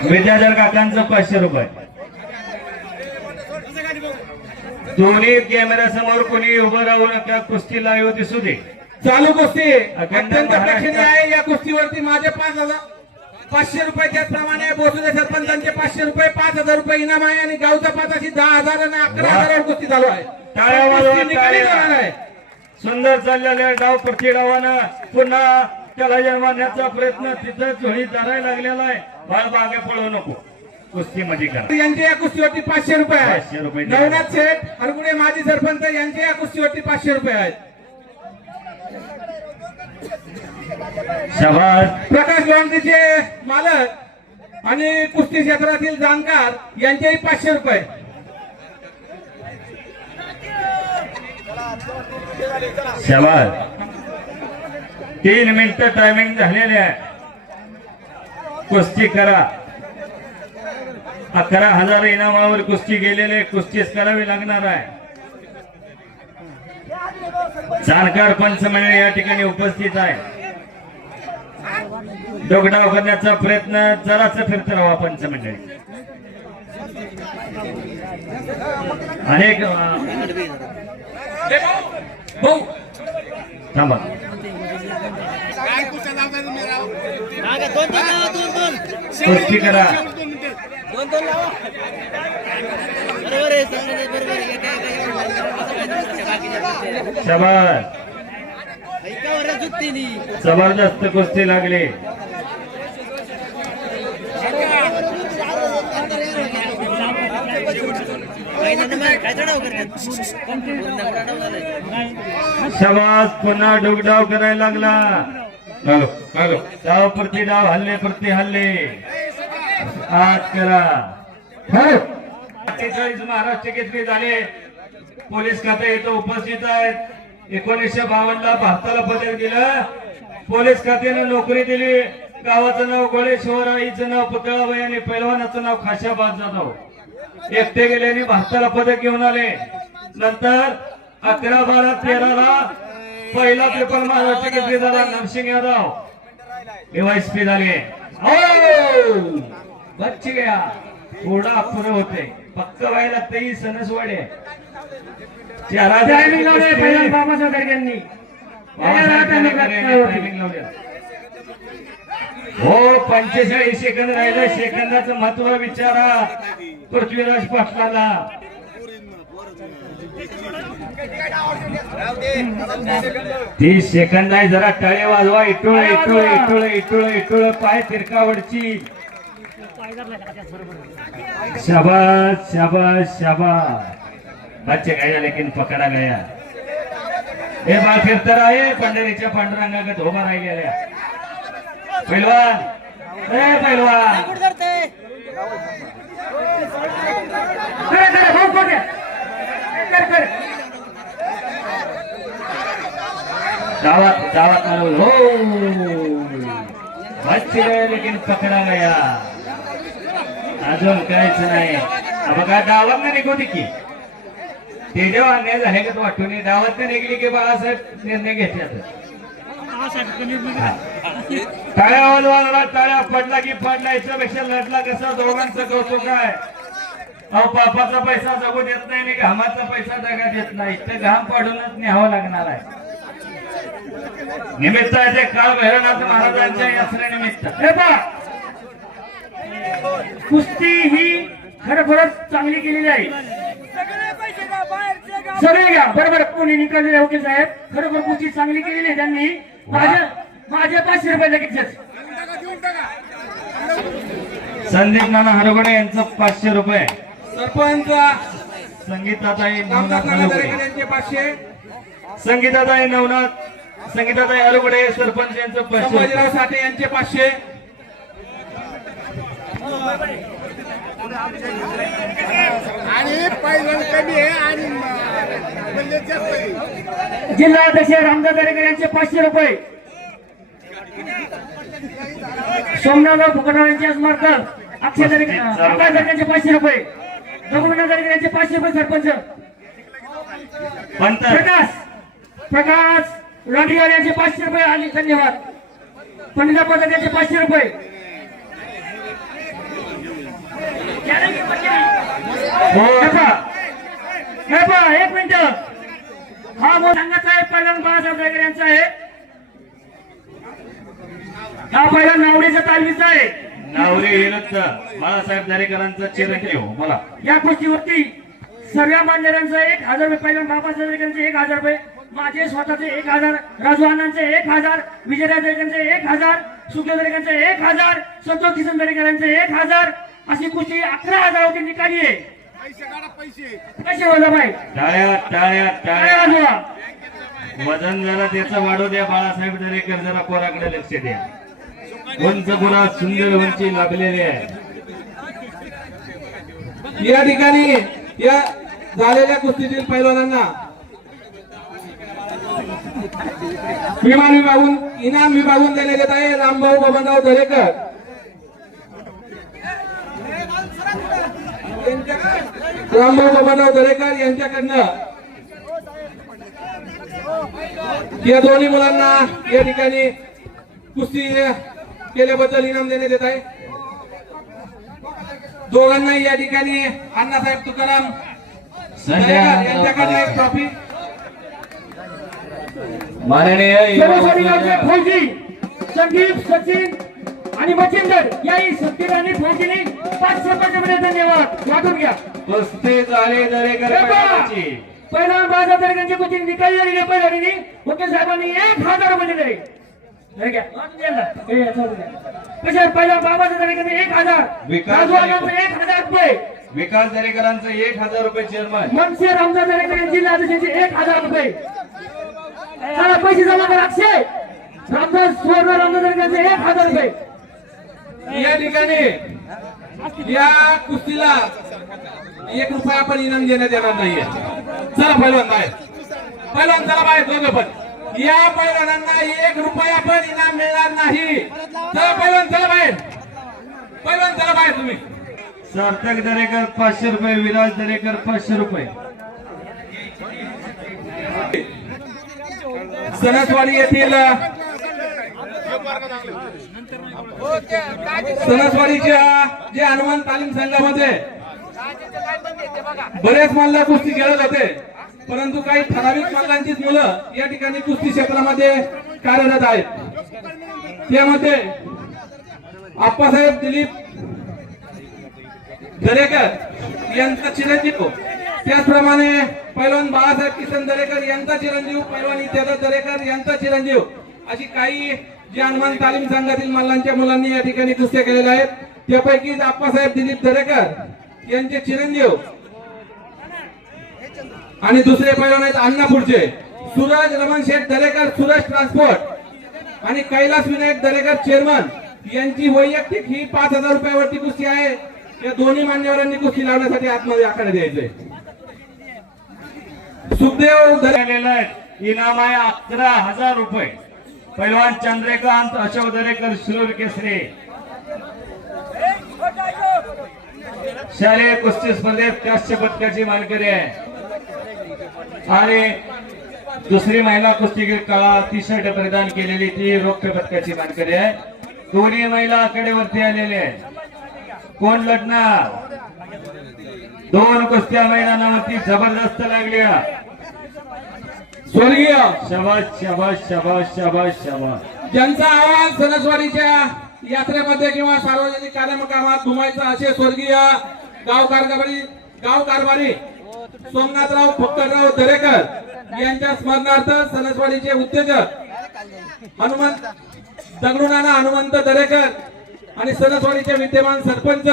विद्याधर काकांचं 500 रुपये. दोन्ही कॅमेरा समोर कोणी उभं राहू नका. कुस्ती लाईव्ह दिसू दे. चालू कुस्ती अत्यंत प्रेक्षणीय आहे. या कुस्तीवरती माझे 500 रुपये. त्याचप्रमाणे बोसुदे सरपंचांचे 500 रुपये. 5000 रुपये इनाम आहे आणि गावचा 5 10,000 आणि 11,000 कुस्ती चालू आहे. टाळ्या वाजवा. सुंदर चाललेल्या डाव प्रति डावानं पुन्हा त्याला जन्माण्याचा प्रयत्न. तिथं झोळी धरायला लागलेला आहे. बाळ बागे पळवू नको. कुस्ती मध्ये करा. यांच्या या कुस्तीवरती 500 रुपये आहे. 500 रुपये. नवनाथ शेठ हरगुडे माजी सरपंच यांच्या या कुस्तीवरती 500 रुपये आहेत. शाबास. प्रकाश लॉन्ड्रीचे मालक आणि कुस्ती क्षेत्रातील जाणकार यांचेही 500 रुपये. शाबास. 3 मिनिटं टायमिंग झालेले आहे. कुस्ती करा. 11,000 इनामावर कुस्ती गेलेले. कुस्तीच करावी लागणार आहे. जाणकार पंच मंडळी या ठिकाणी उपस्थित आहे. डोकडाव करण्याचा प्रयत्न जराच फिरत राहावा पंचमंडळी. अनेक भाऊ थांबा. कुस्ती करा. शाबास. जबरदस्त कुस्ती लागली. शाबास. पुन्हा डोकडाव करायला लागला. डाव प्रति डाव, हल्ले प्रति हल्ले. आज करा. 48 महाराष्ट्र केसरी झाले. पोलीस खाते इथं उपस्थित आहेत. 1952 ला भारताला पदक दिलं. पोलीस खात्यानं नोकरी दिली. गावाचं नाव गोळेश्वर, आईचं नाव पुतळाबाई आणि पैलवानाचं नाव खाशाबाद जाधव. एकटे गेल्याने भारताला पदक घेऊन आले. नंतर 11, 12, 13 ला पहिला पेपर महाराष्ट्र केसरी झाला. नरसिंग यादव एवायसपी झाले. बच्ची गया. थोडा अपुरं होते. पक्क व्हायला तेही सणसवाडे. टायमिंग लावले पहिला बाबासाहेब गाडग्यांनी. हो 45 सेकंद राहिले. सेकंदाचं महत्व विचारा पृथ्वीराज पाटलाला. 30 सेकंद आहे. जरा टाळे वाजवा. इटुळ इटुळ इटुळ इटुळ इटुळ पाय तिरकावडची. शाबाश शाबाश शाबाश. बच्चे गया लेकिन पकडा गया. हे बाळ फिरतर आहे. पंढरीच्या पांडुरंगागत उभा राहिलेल्या. पैलवान पैलवान दावत दावत हो. बच्चे गए लेकिन पकडा गया. अजून करायचं नाही. बघा डावात ना निघू की ते जेव्हा अन्याय झाले का वाटून डावात निघली की बाळासाहेब निर्णय घेतला. टाळ्या वाजवायला टाळ्या पडला की पडला. याच्यापेक्षा लढला कसा दोघांचं कौतुक आहे. अहो पापाचा पैसा जगू देत नाही आणि घामाचा पैसा जगा देत नाही. तर घाम पाडूनच न्यावं लागणार आहे. निमित्त आहे ते काळ भैरवनाथ महाराजांच्या यात्रेनिमित्त. हे पहा कुस्ती ही खरोखरच चांगली केलेली आहे. सगळे घ्या बरोबर. कोणी निकाली वकील साहेब खरोखर कुस्ती चांगली केलेली आहे त्यांनी. माझे 500 रुपये लगेच. संदीप नाना हरगोडे यांचं 500 रुपये. सरपंच संगीताताई रामदास नवनाथ नाना हरगोडे. दरेकर यांचे 500. संगीताताई नवनाथ संगीताताई हरगोडे सरपंच यांचं 500 रुपये. संभाजीराव साठे यांचे 500. जिल्हा अध्यक्ष रामदास दरेकर यांचे 500 रुपये. सोमनाथराव फुकटराव यांचे स्मारक अक्षय दरेकर आकाश दरेकर यांचे 500 रुपये. रघुनाथ दरेकर यांचे 500 रुपये. सरपंच प्रकाश लाठीवार यांचे 500 रुपये. आणि धन्यवाद. पंडिता पदक यांचे 500 रुपये. एक मिनिट. हा मोठा सांगायचा आहे पहिल्यांदा बाळासाहेब दरेकर यांचा आहे. हा पहिला नावडीचा तालमीचा आहे. नावरे विरुद्ध बाळासाहेब दरेकरांचा चिरंजीव. मला या गोष्टीवरती सर्व मान्यवरांचा 1000 रुपये. पहिल्यांदा बाबासाहेब दरेकरांचे 1000 रुपये. माझे स्वतःचे 1000. राजू अण्णांचे 1000. विजयराज दरेकरांचे 1000. सुखदेव दरेकरांचे 1000. संतोष किसन दरेकरांचे 1000. अशी कुस्ती 11,000 होती निकाली आहे. पैसे वजा बाई. टाळ्या टाळ्या काय टाळ्या. वाजवा. वजन जरा त्याचं वाढू द्या. बाळासाहेब दरेकर जरा पोराकडे लक्ष द्या. उंच गुणा सुंदर उंची लाभलेली आहे. या ठिकाणी या झालेल्या कुस्तीतील पैलवानांना इनाम विभागून देण्यात येत आहे. रामभाऊ बबनराव दरेकर यांच्याकडनं या दोन्ही मुलांना या ठिकाणी कुस्ती केल्याबद्दल इनाम देण्यात येत आहे. दोघांनाही या ठिकाणी अण्णासाहेब तुकाराम संजय दरेकर यांच्याकडनं एक ट्रॉफी. माननीय सर्वसाधारण गावचे फौजी संदीप सचिन आणि मच्छिंदर याही सत्तेरांनी फौजीने 500 रुपये धन्यवाद वाटून घ्या. कुस्ती झाली दरेकर मैदानाची. पहिला बाजार दरेकरांची कुस्ती निकाली झालेली आहे. पहिल्या वकील साहेबांनी 1000 रुपये दिले. हे घ्या. हे याच्यावर द्या. कशा पहिला बाबाचा दरेकरांनी 1000, विकास राजवाड्याचं 1000 रुपये, विकास दरेकरांचं 1000 रुपये चेअरमन. मनसे रामदास दरेकर यांची जिल्हाध्यक्षांची 1000 रुपये. चला पैसे जमा करा. अक्षय रामदास सुवर्ण रामदास दरेकरांचे 1000 रुपये. या ठिकाणी या कुस्तीला 1 रुपया पण इनाम देण्यात येणार नाहीये. चला पैलवान बाहेर, पैलवान चला बाहेर दोघं पण. या पैलवानांना 1 रुपया पण इनाम मिळणार नाही. चला पैलवान चला बाहेर, पैलवान चला बाहेर तुम्ही. सार्थक दरेकर 500 रुपये, विराज दरेकर 500 रुपये. सणसवाडी येथील सणसवाडीच्या जे हनुमान तालीम संघामध्ये बरेच मल्ल कुस्ती खेळत होते, परंतु काही ठराविक मल्लांचीच मुलं या ठिकाणी कुस्ती क्षेत्रामध्ये कार्यरत आहेत. त्यामध्ये आप्पासाहेब दिलीप दरेकर यांचा चिरंजीव, त्याचप्रमाणे पैलवान बाळासाहेब किसन दरेकर यांचा चिरंजीव, पैलवान इत्यादर दरेकर यांचा चिरंजीव, अशी काही जे हनुमान तालीम संघातील मल्लांच्या मुलांनी या ठिकाणी कुस्त्या केलेल्या आहेत. त्यापैकी आप्पासाहेब दिलीप दरेकर यांचे चिरंजीव आणि दुसरे पैलवान आहेत अण्णापूरचे सूरज रमण शेठ दरेकर, सूरज ट्रान्सपोर्ट आणि कैलास विनायक दरेकर चेअरमन यांची वैयक्तिक ही 5000 रुपयावरती कुस्ती आहे. या दोन्ही मान्यवरांनी कुस्ती लावण्यासाठी आतमध्ये आकडे द्यायचे. सुखदेव झालेला इनाम आहे 11000 रुपये. पैलवान चंद्रकांत अशोक दरेकर शिरूर केसरी. शालेय कुस्ती स्पर्धेत कांस्य पदकाची मानकरी आहे आणि दुसरी महिला कुस्तीगीर काळा टी-शर्ट परिधान केलेली ती रौप्य पदकाची मानकरी आहे. दोन्ही महिला आकडेवरती आलेले आहे. कोण लढणार? 2 कुस्त्या मैदानावरती जबरदस्त लागल्या. स्वर्गीय शाबाश शाबाश शाबाश शाबाश शाबाश. ज्यांचा आवाज सणसवाडीच्या यात्रेमध्ये किंवा सार्वजनिक कार्यक्रमात घुमायचा असे स्वर्गीय गाव कारभारी सोमनाथराव फक्करराव दरेकर यांच्या स्मरणार्थ सणसवाडीचे उत्तेजक दगडूनाना हनुमंत दरेकर आणि सणसवाडीचे विद्यमान सरपंच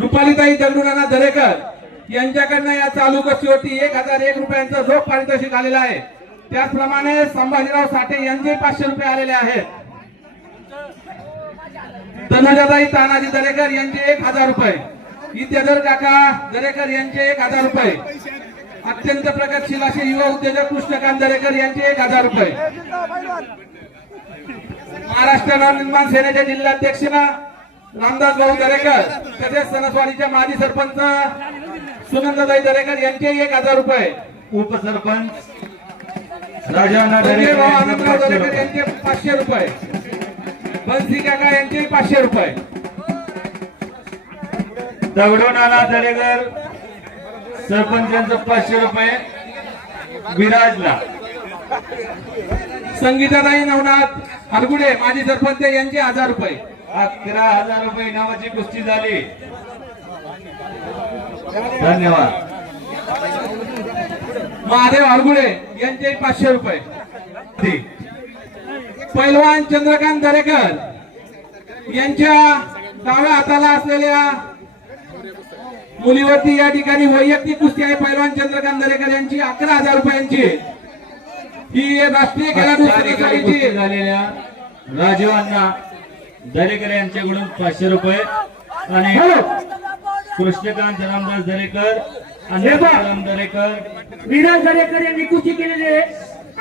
रुपालीताई दगडूनाना दरेकर यांच्याकडनं या चालू कुस्तीवरती 1001 रुपयांचं रोख पारितोषिक आलेलं आहे. त्याचप्रमाणे संभाजीराव साठे यांचे 500 रुपये आलेले आहेत. तनुजाताई तानाजी दरेकर यांचे 1000 रुपये, इत्यादर काका दरेकर यांचे 1000 रुपये, अत्यंत प्रगतशील असे युवा उद्योजक कृष्णकांत दरेकर यांचे 1000 रुपये, महाराष्ट्र नवनिर्माण सेनेचे जिल्हाध्यक्ष रामदास भाऊ दरेकर तसेच सणसवाडीच्या माजी सरपंच सुनंदाताई दरेकर यांचे 1000 रुपये, उपसरपंच राजाना आनंदराव दरेकर यांचे 500 रुपये, बन्सी काका यांचे 500 रुपये, दगडूनाना दरेकर सरपंचांचं 500 रुपये, विराजला संगीताताई नवनाथ हरगुडे माजी सरपंच यांचे 1000 रुपये, 11000 रुपये नावाची कुस्ती झाली. धन्यवाद. महादेव हरगुडे यांचे 500 रुपये, पैलवान चंद्रकांत दरेकर यांच्या डाव्या हाताला असलेल्या मुलीवरती या ठिकाणी वैयक्तिक कुस्ती आहे. पैलवान चंद्रकांत दरेकर यांची 11000 रुपयांची ही राष्ट्रीय खेळाडू कुस्ती झालेल्या राजीव अण्णा दरेकर यांच्याकडून 500 रुपये आणि कृष्णकांत रामदास दरेकर आणि राम दरेकर विराज दरेकर यांनी कुस्ती केलेली आहे.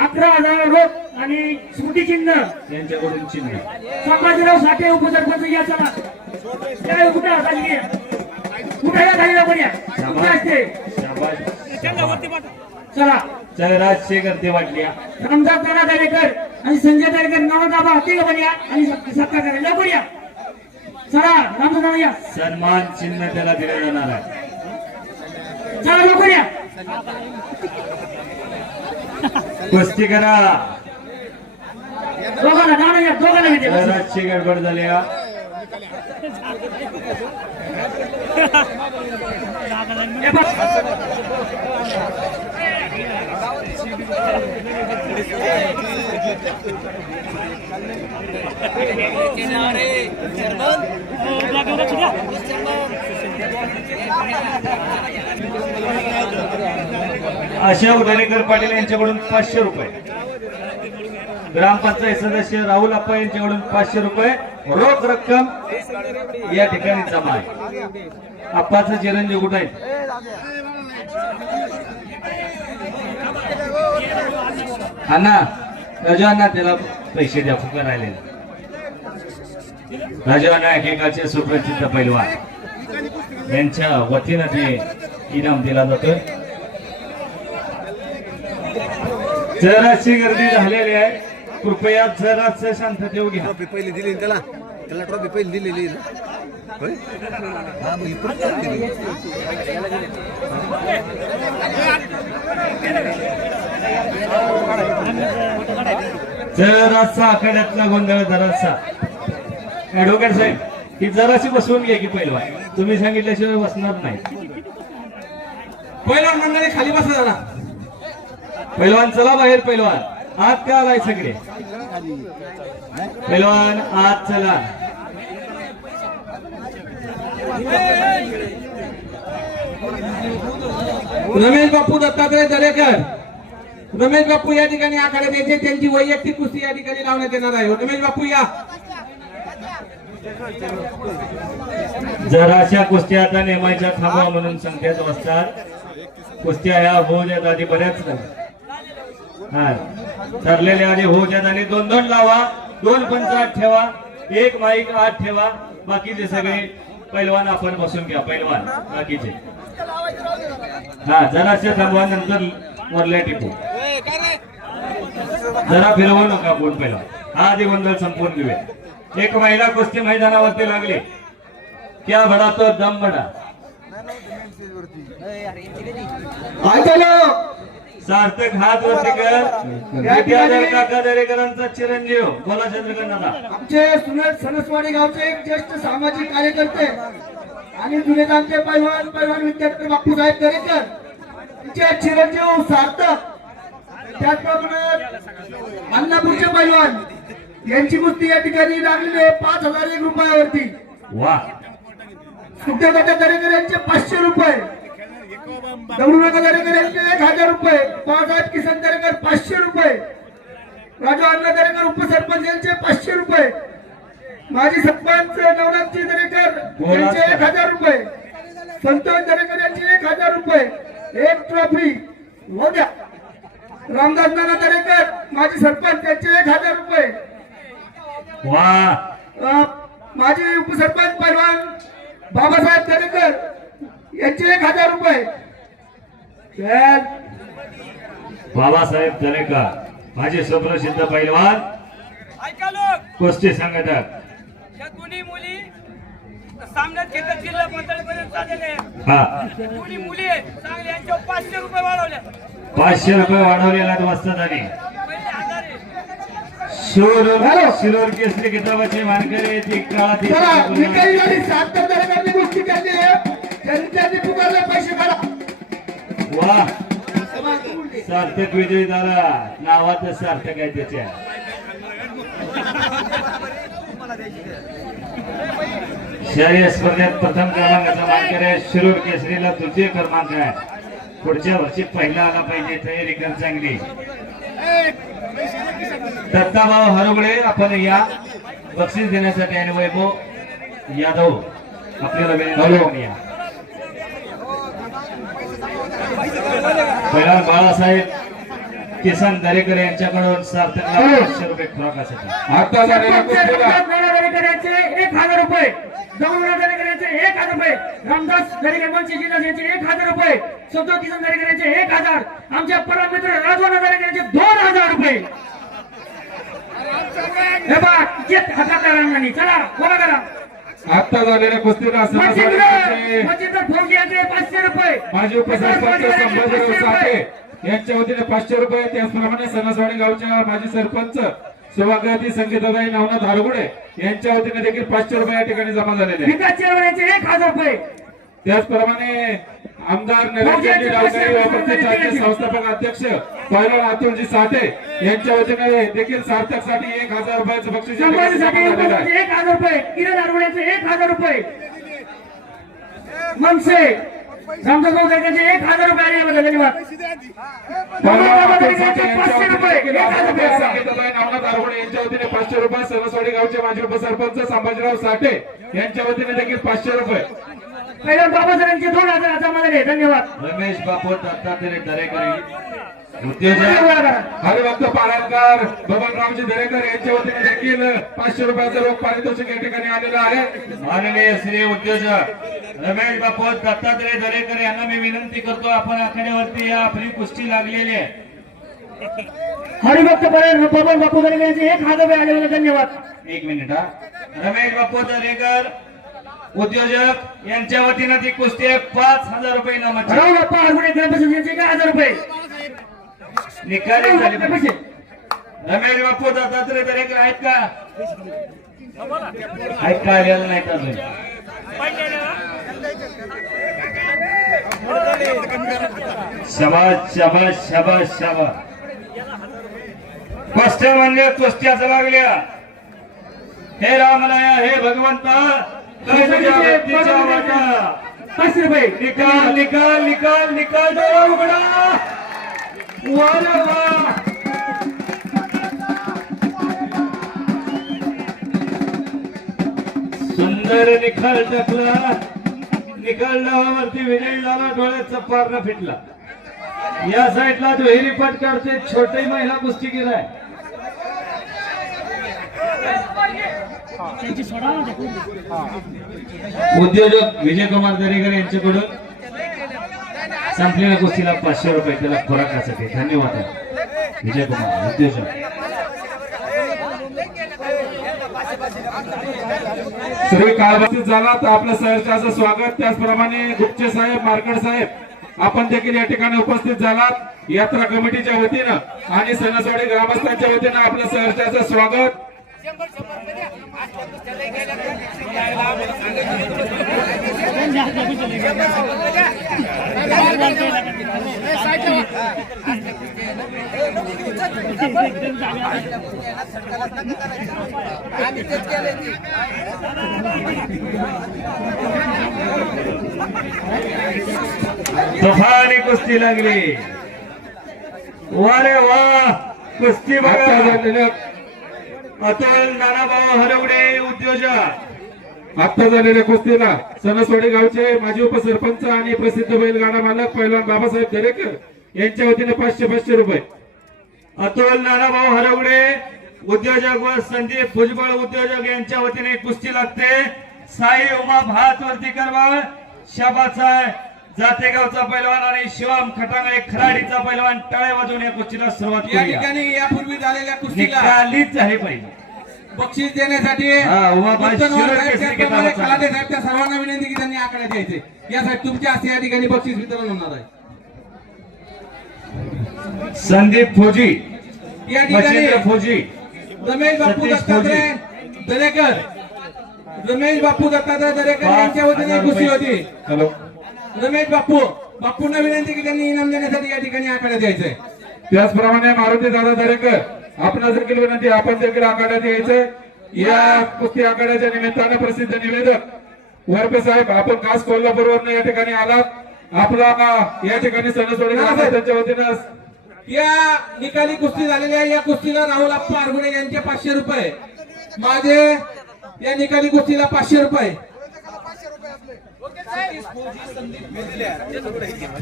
11000 रोख आणि स्मृतिचिन्ह यांच्याकडून चिन्ह. संभाजीराव साठे उपसरपंच या. चला काय कुठं खाली कुठे खाली आपण या. शाबास शाबास. चला जयराज शेखर ते वाटल्या रामदास दादा दरेकर आणि संजय दरेकर नाव दाबा तिघ पण या आणि सत्कार करा लवकर या चला रामदास दादा या सन्मान चिन्ह त्याला दिलं जाणार आहे. चला लवकर या कुस्ती करा. दोघांना दादा या दोघांना घेते जयराजची गडबड झाली का? हे बघ. आशा उदयकर पाटील यांच्याकडून 500 रुपये. ग्रामपंचायत सदस्य राहुल अप्पा यांच्याकडून 500 रुपये रोख रक्कम या ठिकाणी जमा आहे. अप्पाचं चिरंजीव कुठे आहेत? अण्णा राजू अण्णा त्याला पैसे द्या फुका राहिले. राजू अण्णा एकेकाचे सुप्रसिद्ध पैलवान यांच्या वतीनं ते इनाम दिला जातोय. जराशी गर्दी झालेली आहे, कृपया जरासं शांततेवर घ्या. ट्रॉफी पहिली दिली ना त्याला ट्रॉफी पहिली दिलेली ना होय? हा, मग ही परत दिली. जरासा आखाड्यातला गोंधळ जरासा. ऍडव्होकेट साहेब ही जराशी बसवून घ्या की पहिला, तुम्ही सांगितल्याशिवाय बसणार नाही. पहिलवान मंडळी खाली बसा जरा. पहिलवान चला बाहेर. पहिलवान आत का आलाय सगळे? पहिलवान आत चला. रमेश बापू दत्तात्रय दरेकर, रमेश बापू या ठिकाणी आखाड्यात यायचे, त्यांची वैयक्तिक कुस्ती या ठिकाणी लावण्यात येणार आहे. रमेश बापू या. जराशा कुस्त्या आता नेमायच्या थांबवा म्हणून सांगतात वाजतात. कुस्त्या ह्या होऊ द्यात आधी बऱ्याच हा ठरलेल्या आधी होऊ द्यात आणि 2-2 लावा. 2 पंच आत ठेवा, 1 माईक आत ठेवा. बाकीचे सगळे पैलवान आपण बसून घ्या. पैलवान बाकीचे हा जराशा थांबवा, नंतर वरल्या टिपू. जरा फिरवू नका कोण पैलवान. हा आधी गोंधळ संपवून घेऊया. एक महिला कुस्ती मैदानावरती लागली, क्या बडा तो दम बडा. सार्थक हात वरती कर. विद्याधर काका दरेकरांचा चिरंजीव बोला चंद्रकांत. आमचे सुरत सणसवाडी गावचे एक ज्येष्ठ सामाजिक कार्यकर्ते आणि जुनेदांचे पैलवान विद्यार्थी बापूसाहेब दरेकर त्यांचे चिरंजीव सार्थक, त्याचप्रमाणे अन्नापूरचे पैलवान यांची कुस्ती या ठिकाणी लागलेली आहे 5,001 रुपयावरती. वा. सुखदेवदादा दरेकर यांचे 500 रुपये, दगडूनाथ दरेकर यांचे 1,000 रुपये, बाळासाहेब किसन दरेकर 500 रुपये, राजू अण्णा दरेकर उपसरपंच यांचे 500 रुपये, माजी सरपंच नवनाथजी दरेकर यांचे 1,000 रुपये, संतोष दरेकर यांचे 1,000 रुपये, एक ट्रॉफी हो द्या. रामदास नाना दरेकर माजी सरपंच यांचे 1,000 रुपये, वा. माजी उपसरपंच पैलवान बाबासाहेब दरेकर यांचे 1,000 रुपये. बाबासाहेब दरेकर माझे सुप्रसिद्ध पैलवान ऐका लोक, कुस्ती संघटक. या दोन्ही मुली सामन्यात घेतात जिल्हा पातळीपर्यंत चाललेले आहेत. हा या दोन्ही मुली आहेत चांगल्या, यांच्यावर 500 रुपये वाढवले. 500 रुपये वाढवलेला वाजतात. आणि पहिले 1000 आहे. शिरोर केसरी किताबाचे मानकरी ती काळात चला, निकाली गाडी सार्थक दरेकरनी कुस्ती केली आहे, त्यांनी पुकारले पैसे काढा. वा. सार्थक विजयी झाला, नावातच सार्थक आहे त्याच्या. शहरी स्पर्धेत प्रथम क्रमांकाचा मानकरी आहे. शिरूर केसरीला तृतीय क्रमांक आहे. पुढच्या वर्षी पहिला आला पाहिजे, तयारी कर चांगली. दत्ताभाऊ हरगुळे आपण या बक्षीस देण्यासाठी आणि वैभव यादव आपल्याला विनंती या. पहिला बाळासाहेब किसन दरेकर यांच्याकडून सार्थकला 500 रुपये खुराकासाठी. आता झालेल्या कुस्तीला दरेकर यांचे 1,000 रुपये, दगडूनाथ दरेकर यांचे 1,000 रुपये. रुपये, रामदास दरेकर वंशी जिल्हा यांचे 1000 रुपये, संतोष किसन दरेकर यांचे 1000, आमच्या परम मित्र राजवाना दरेकर यांचे 2000 रुपये. हे बघा किती हातात रांगणी, चला बोला करा. आता झालेल्या कुस्तीला मच्छिंद्र फौजी यांचे 500 रुपये, माजी उपसरपंच संभाजीराव साठे यांच्या वतीने 500 रुपये. त्याचप्रमाणे सणासवाडी गावच्या माजी सरपंच सौभाग्यवती संगीताबाई नवनाथ हारगुडे यांच्या वतीने देखील 500 रुपये या ठिकाणी जमा झालेले आहेत. विकास चेअरमन यांचे 1000 रुपये. त्याचप्रमाणे आमदार नरेंद्रजी डावकरी व प्रतिष्ठानचे संस्थापक अध्यक्ष पैलवान अतुलजी साठे यांच्या वतीने देखील सार्थकसाठी 1000 रुपयाचं बक्षीस या ठिकाणी जमा झालेलं आहे. 1000 रुपये, किरण आरवड्याचे 1000 रुपये, मनसे रामदास दरेकरचे 1000 रुपये आले. धन्यवाद. पैलवान अतुल साठे 500 रुपये, 1000 रुपये. संगीताबाई नवनाथ हारगुडे यांच्या वतीने 500 रुपये. सणसवाडी गावचे माजी उपसरपंच संभाजीराव साठे यांच्या वतीने देखील 500 रुपये. पहिल्या बाबासाहेबांचे 2000 जमा झाले. धन्यवाद. रमेश बापू दत्तात्रय दरेकर उद्योजक हरिभक्त पारायणकर बबनरावजी दरेकर यांच्या वतीने देखील 500 रुपयाचं रोख पारितोषिक या ठिकाणी आलेलं आहे. माननीय श्री उद्योजक रमेश बापू दत्तात्रय दरेकर यांना मी विनंती करतो, आपण आखाड्यावरती या आपली कुस्ती लागलेली आहे. हरिभक्त पारायण बबन बापू दरेकर यांचे 1000 रुपये आले. धन्यवाद. एक मिनिट हा. रमेश बापू दरेकर उद्योजक यांच्या वतीनं ती कुस्ती आहे. 5000 रुपये इनामाची. राव बाप्पा आरगुडे ग्रामपंचायत यांचे 1000 रुपये. निकाली झाले पाहिजे. पैसे रमेश बापू दत्तात्रय दरेकर आहेत का? आहेत का? आलेलं नाहीत अजून. शाबास शाबास शाबास शाबास. कुस्त्या म्हणजे कुस्त्याच लागल्या. हे रामराया, हे भगवंता, कर तुझ्या व्यक्तीच्या वाटा. 500 रुपये. निकाल निकाल निकाल निकाल डोळा उघडा. वा रे वा. सुंदर निकाल टाकला. निकाल डावावरती विजय झाला. डोळ्याचा पारणं फिटला. या साईडला दुहेरी पट करते छोटी महिला कुस्तीगीर आहे. उद्योजक विजयकुमार दरेकर यांच्याकडून संपलेल्या कुस्तीला 500 रुपये त्याला खोराकासाठी. धन्यवाद विजयकुमार उद्योजक. श्री काळबाजी झाला तर आपल्या सहर्षाचं स्वागत. त्याचप्रमाणे गुप्ते साहेब, मार्कड साहेब आपण देखील या ठिकाणी उपस्थित झालात. यात्रा कमिटीच्या वतीनं आणि सणसवाडी ग्रामस्थांच्या वतीनं आपल्या सहर्षाचं स्वागत. तुफानी कुस्ती लागली. वा रे वा. कुस्ती बघा. अतुल नानाभाऊ हरवडे उद्योजक. आता झालेल्या कुस्तीला सणसवाडी गावचे माजी उपसरपंच आणि प्रसिद्ध बैलगाडा मालक पैलवान बाबासाहेब दरेकर यांच्या वतीने 500 रुपये. अतुल नानाभाऊ हरवडे उद्योजक व संदीप भुजबळ उद्योजक यांच्या वतीने कुस्ती लागते. साई उमा भात वरती करवाळ शाबाचा जातेगावचा पैलवान आणि शिवाम खटांगळे खराडीचा पैलवान टाळे वाजवून या कुस्तीला सुरुवात या करूया. ठिकाणी यापूर्वी झालेल्या कुस्तीला निकालीच आहे पाहिजे. बक्षीस देण्यासाठी उमाबाई शिरोड केसरी किताबाचा. खलाटे साहेब त्या सर्वांना विनंती की त्यांनी आकडे द्यायचे. यासाठी तुमच्या हस्ते या ठिकाणी बक्षीस वितरण होणार आहे. संदीप फौजी, या ठिकाणी मच्छिंद्र फौजी, रमेश बापू सतीश दत्तात्रय दरेकर, रमेश बापू दत्तात्रय दरेकर यांच्या वतीने कुस्ती होती. हॅलो रमेश बापूंना विनंती की त्यांनी इनाम देण्यासाठी या ठिकाणी आकडे द्यायचे. त्याचप्रमाणे मारुती दादा दरेकर आपणास देखील विनंती, आपण देखील आखाड्यात यायचे. या कुस्ती आखाड्याच्या निमित्ताने प्रसिद्ध निवेदक वरपे साहेब, आपण खास कोल्हापूरवरून या ठिकाणी आलात. आपला या ठिकाणी सणसवाडी ग्रामस्थांच्या वतीनं या निकाली कुस्ती झालेली आहे. या कुस्तीला राहुल अप्पा आरगुडे यांचे 500 रुपये. माझे या निकाली कुस्तीला 500 रुपये.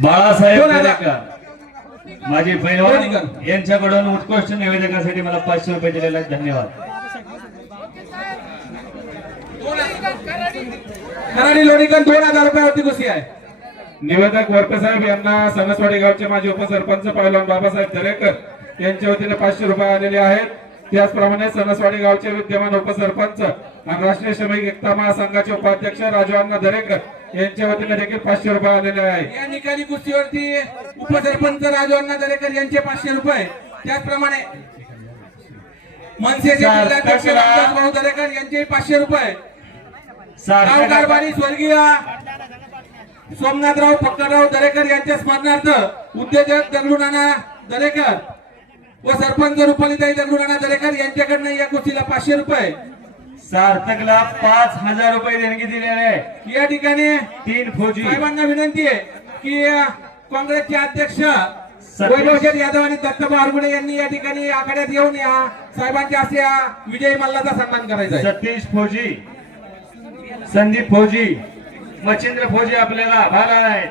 बाळासाहेब दरेकर माझी पैलवान यांच्याकडून उत्कृष्ट निवेदकासाठी मला 500 रुपये दिलेले आहेत. धन्यवाद. खराडी लोणीकर 2000 रुपयावरती कुस्ती आहे. निवेदक वरपे साहेब यांना सणसवाडी गावचे माजी उपसरपंच पैलवान बाबासाहेब दरेकर यांच्या वतीने 500 रुपये आलेले आहेत. त्याचप्रमाणे सणसवाडी गावचे विद्यमान उपसरपंच आणि राष्ट्रीय श्रमिक एकता महासंघाचे उपाध्यक्ष राजवान्ना दरेकर यांच्या वतीने देखील 500 रुपये आलेले आहेत. या निकाली कुस्तीवरती उपसरपंच राजवान्ना दरेकर यांचे 500 रुपये, त्याचप्रमाणे मनसेचे जिल्हाध्यक्ष रामदास भाऊ दरेकर यांचे 500 रुपये, गावकारबारी स्वर्गीय सोमनाथराव फक्करराव दरेकर यांच्या स्मरणार्थ उद्योजक दगडूनाना दरेकर व सरपंच रुपालीताई दगडूनाना दरेकर यांच्याकडनं या कुस्तीला 500 रुपये, सार्थकला 5000 रुपये देणगी दिलेले आहे. या ठिकाणी 3 फौजी साहेबांना विनंती आहे की काँग्रेसचे अध्यक्ष वैभवशेठ यादव आणि दत्तबा हरगुडे यांनी या ठिकाणी आखाड्यात येऊन या साहेबांच्या हस्ते या विजयी मल्लाचा सन्मान करायचा आहे. सतीश फौजी, संदीप फौजी, मच्छिंद्र फौजी आपल्याला आभार आहे.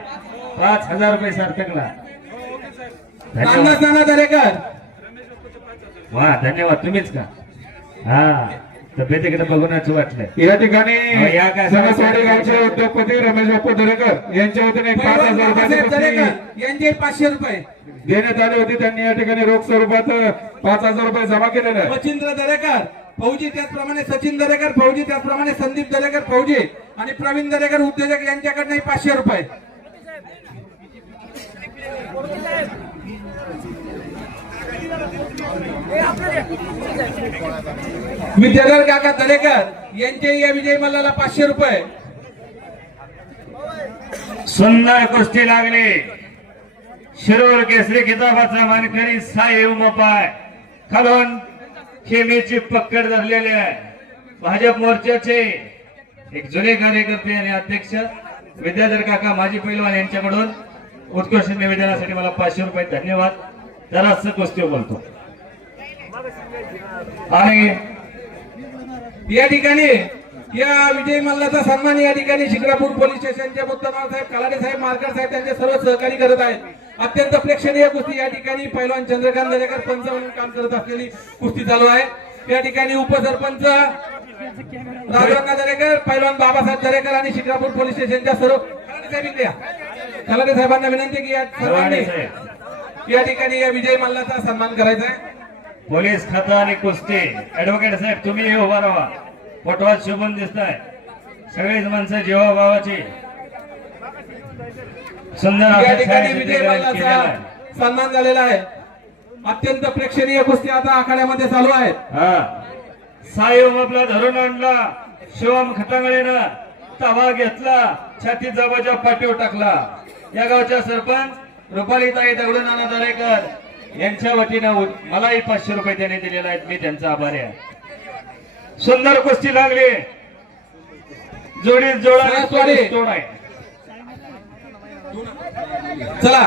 5000 रुपये सार्थकला. धन्यवाद. रामदास दरेकर वा धन्यवाद. तुम्हीच का? हा तब्येतीकडे बघूनच वाटलं. या ठिकाणी या काय सणसवाडी गावचे उद्योगपती रमेश बापू दरेकर यांच्या वतीने 5000 रुपयाची दरेकर कुस्ती यांचे 500 रुपये, देण्यात आली होती. त्यांनी या ठिकाणी रोख स्वरूपात 5000 रुपये जमा केलेले आहे. मच्छिंद्र दरेकर फौजी, त्याचप्रमाणे सचिन दरेकर फौजी, त्याचप्रमाणे संदीप दरेकर फौजी आणि प्रवीण दरेकर उद्योजक यांच्याकडनं 500 रुपये. विद्याधर काका दरेकर यांचे या विजय मल्लाला 500 रुपये. सुंदर कुस्ती लागली. शिरूर केसरी किताबाचा मानकरी साई उमपाय खालून खेमीची पकड धरलेली आहे. भाजप मोर्चाचे एक जुने कार्यकर्ते आणि अध्यक्ष विद्याधर काका माजी पैलवान यांच्याकडून उत्कृष्ट निवेदनासाठी मला 500 रुपये. धन्यवाद. जरासं कुस्ती बोलतो. आणि या ठिकाणी या विजय मल्लाचा सन्मान या ठिकाणी शिक्रापूर पोलीस स्टेशनचे मुत्तमाल साहेब, कलाडे साहेब, मार्कर साहेब त्यांचे सर्व सहकारी करत आहेत. अत्यंत प्रेक्षणीय कुस्ती या ठिकाणी पैलवान चंद्रकांत दरेकर पंच म्हणून काम करत असलेली कुस्ती चालू आहे. या ठिकाणी उपसरपंच राजवान्ना दरेकर, पैलवान बाबासाहेब दरेकर आणि शिक्रापूर पोलीस स्टेशनच्या सर्व कलाडे साहेबांना विनंती की या सर्वांनी या ठिकाणी या विजय मल्लाचा सन्मान करायचा आहे. पोलीस खातं आणि कुस्ती ऍडव्होकेट साहेब तुम्ही उभा राहा. फोटोत शोभून दिसताय. सगळीच माणसं जीवाभावाची सुंदर या ठिकाणी असे विजय केलेलं मल्लाचा आहे. सन्मान झालेला आहे. अत्यंत प्रेक्षणीय कुस्ती आता आखाड्यामध्ये चालू आहेत. हा साहेब आपला धरून आणला. शिवम खटांगळेनं तवा घेतला, छाती जबाच्या पाठीवर टाकला. या गावच्या सरपंच रुपालीताई दगडूनाना दरेकर यांच्या वतीनं मलाही 500 रुपये त्याने दिलेले आहेत. मी त्यांचा आभारी आहे. सुंदर कुस्ती लागली. जोडीत जोडा तोड आहे. चला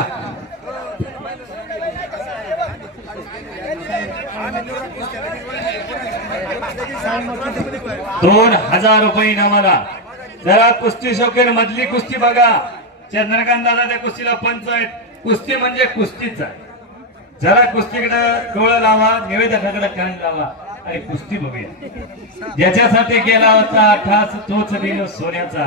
2000 रुपये इनामाला. जरा कुस्ती शौकीन मधली कुस्ती बघा. चंद्रकांत दादा त्या कुस्तीला पंच आहेत. कुस्ती म्हणजे कुस्तीच आहे. जरा कुस्तीकडे डोळं लावा, निवेदकाकडे कान लावा आणि कुस्ती बघूया. ज्याच्यासाठी गेला होता ठास तोच दिल सोन्याचा.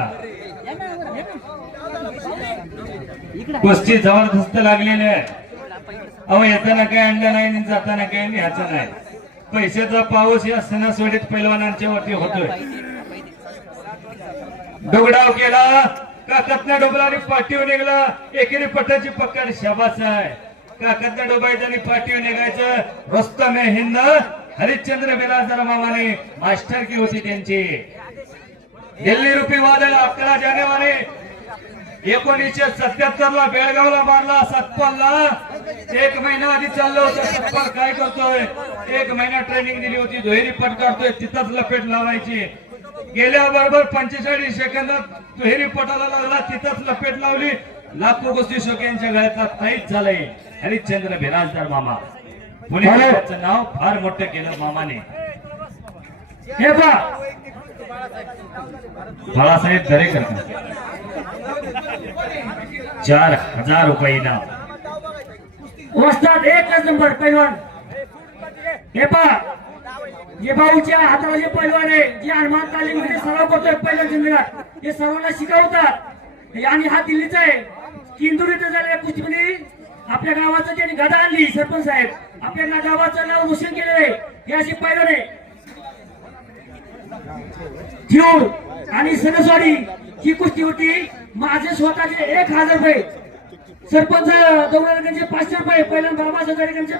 कुस्ती जबरदस्त लागलेली आहे. अहो येताना काय आणलं नाही आणि जाताना काय न्यायचं नाही. पैशाचा पाऊस या सणासोडीत पैलवानांच्या वरती होतोय. डोगडाव केला काकातल्या डोबलाने पाठीवर निघला. एकेरी पट्टाची पकड शाबास आहे. काकातल्या डोबायचं आणि पाठीवर निघायचं. रुस्तम हिंद हरिश्चंद्र बिलासदार मामाने मास्टर की होती त्यांची. दिल्ली रुपी वादळ 11 जानेवारी 1977 ला बेळगावला मारला. सतपालला 1 महिना आधी चाललं होतं. सतपाल काय करतोय? 1 महिना ट्रेनिंग दिली होती. दुहेरी पट काढतोय. तिथंच लपेट लावायची. गेल्याबरोबर 45 सेकंदात दुहेरी पटाला लागला. तिथंच लपेट लावली. लाखो कुस्ती शौकींच्या गळ्यातला ताईच झालंय हरिश्चंद्र बिराजदार मामा. पुण्याचं नाव फार मोठं केलं मामाने. हे पहा बाळासाहेब दरेकर 4000 रुपये इनाम. वस्ताद 1 नंबर पैलवान. हे पहा जे भाऊच्या हाताला जे पैलवान आहे जे हनुमान तालीममध्ये सराव करतोय पहिल्या जिंदगात हे सर्वांना शिकवतात आणि हा दिल्लीचा आहे किंदूर इथं झालेल्या कुस्तीमध्ये आपल्या गावाचं त्यांनी गदा आणली सरपंच साहेब आपल्या गावाचं नाव रोशन केलेलं आहे हे अशी पैलवान आहे ठेवून आणि सणसवाडी ही कुस्ती होती माझे स्वतःचे 1000 रुपये सरपंच दौराचे 500 रुपये पहिल्यांदा बाबासाहेब जाडेकरांचे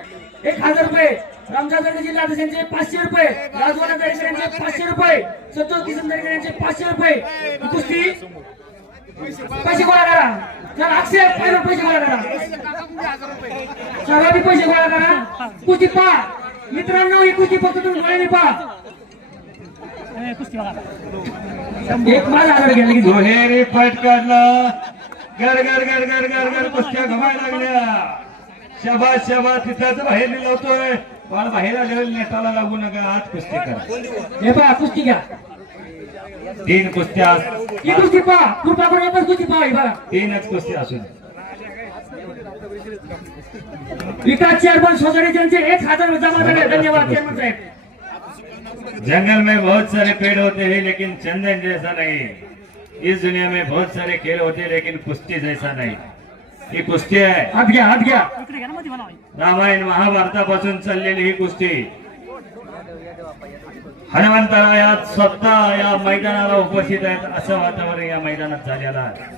1000 रुपये रामदास जाडेकर जिल्हा अध्यक्षांचे 500 रुपये राजवाडा जाडेकर यांचे 500 रुपये संतोष किसन जाडेकर यांचे 500 रुपये ही कुस्ती पैसे गोळा करा चला अक्षय पहिला पैसे गोळा करा सर्वांनी पैसे गोळा करा कुस्ती पहा मित्रांनो ही कुस्ती फक्त तुम्ही डोळ्याने पहा एक माझा आधार घ्या लगेच दुहेरी फट काढला गर गर गर गर गर गर कुस्त्या घमायला लागल्या शाबास शाबास तिथंच बाहेर लावतोय पण बाहेर आलेल्या नेटाला लागू नका आज कुस्ती करा हे पहा कुस्ती घ्या 3 कुस्त्या ही कुस्ती पहा कृपा करून आपण कुस्ती पहा ही बघा 3च कुस्ती असून विकास चेअरमन सोसायटी यांचे 1000 जमा झाले धन्यवाद चेअरमन साहेब जंगल में बहुत सारे पेड़ होते हैं लेकिन चंदन जैसा नहीं इस दुनिया में बहुत सारे खेल होते हैं लेकिन कुस्ती जैसा नहीं ही कुस्ती आहे हात घ्या रामायण महाभारतापासून चाललेली ही कुस्ती हनुमंतरायात स्वतः या मैदानाला उपस्थित आहेत असं वातावरण या मैदानात झालेलं आहे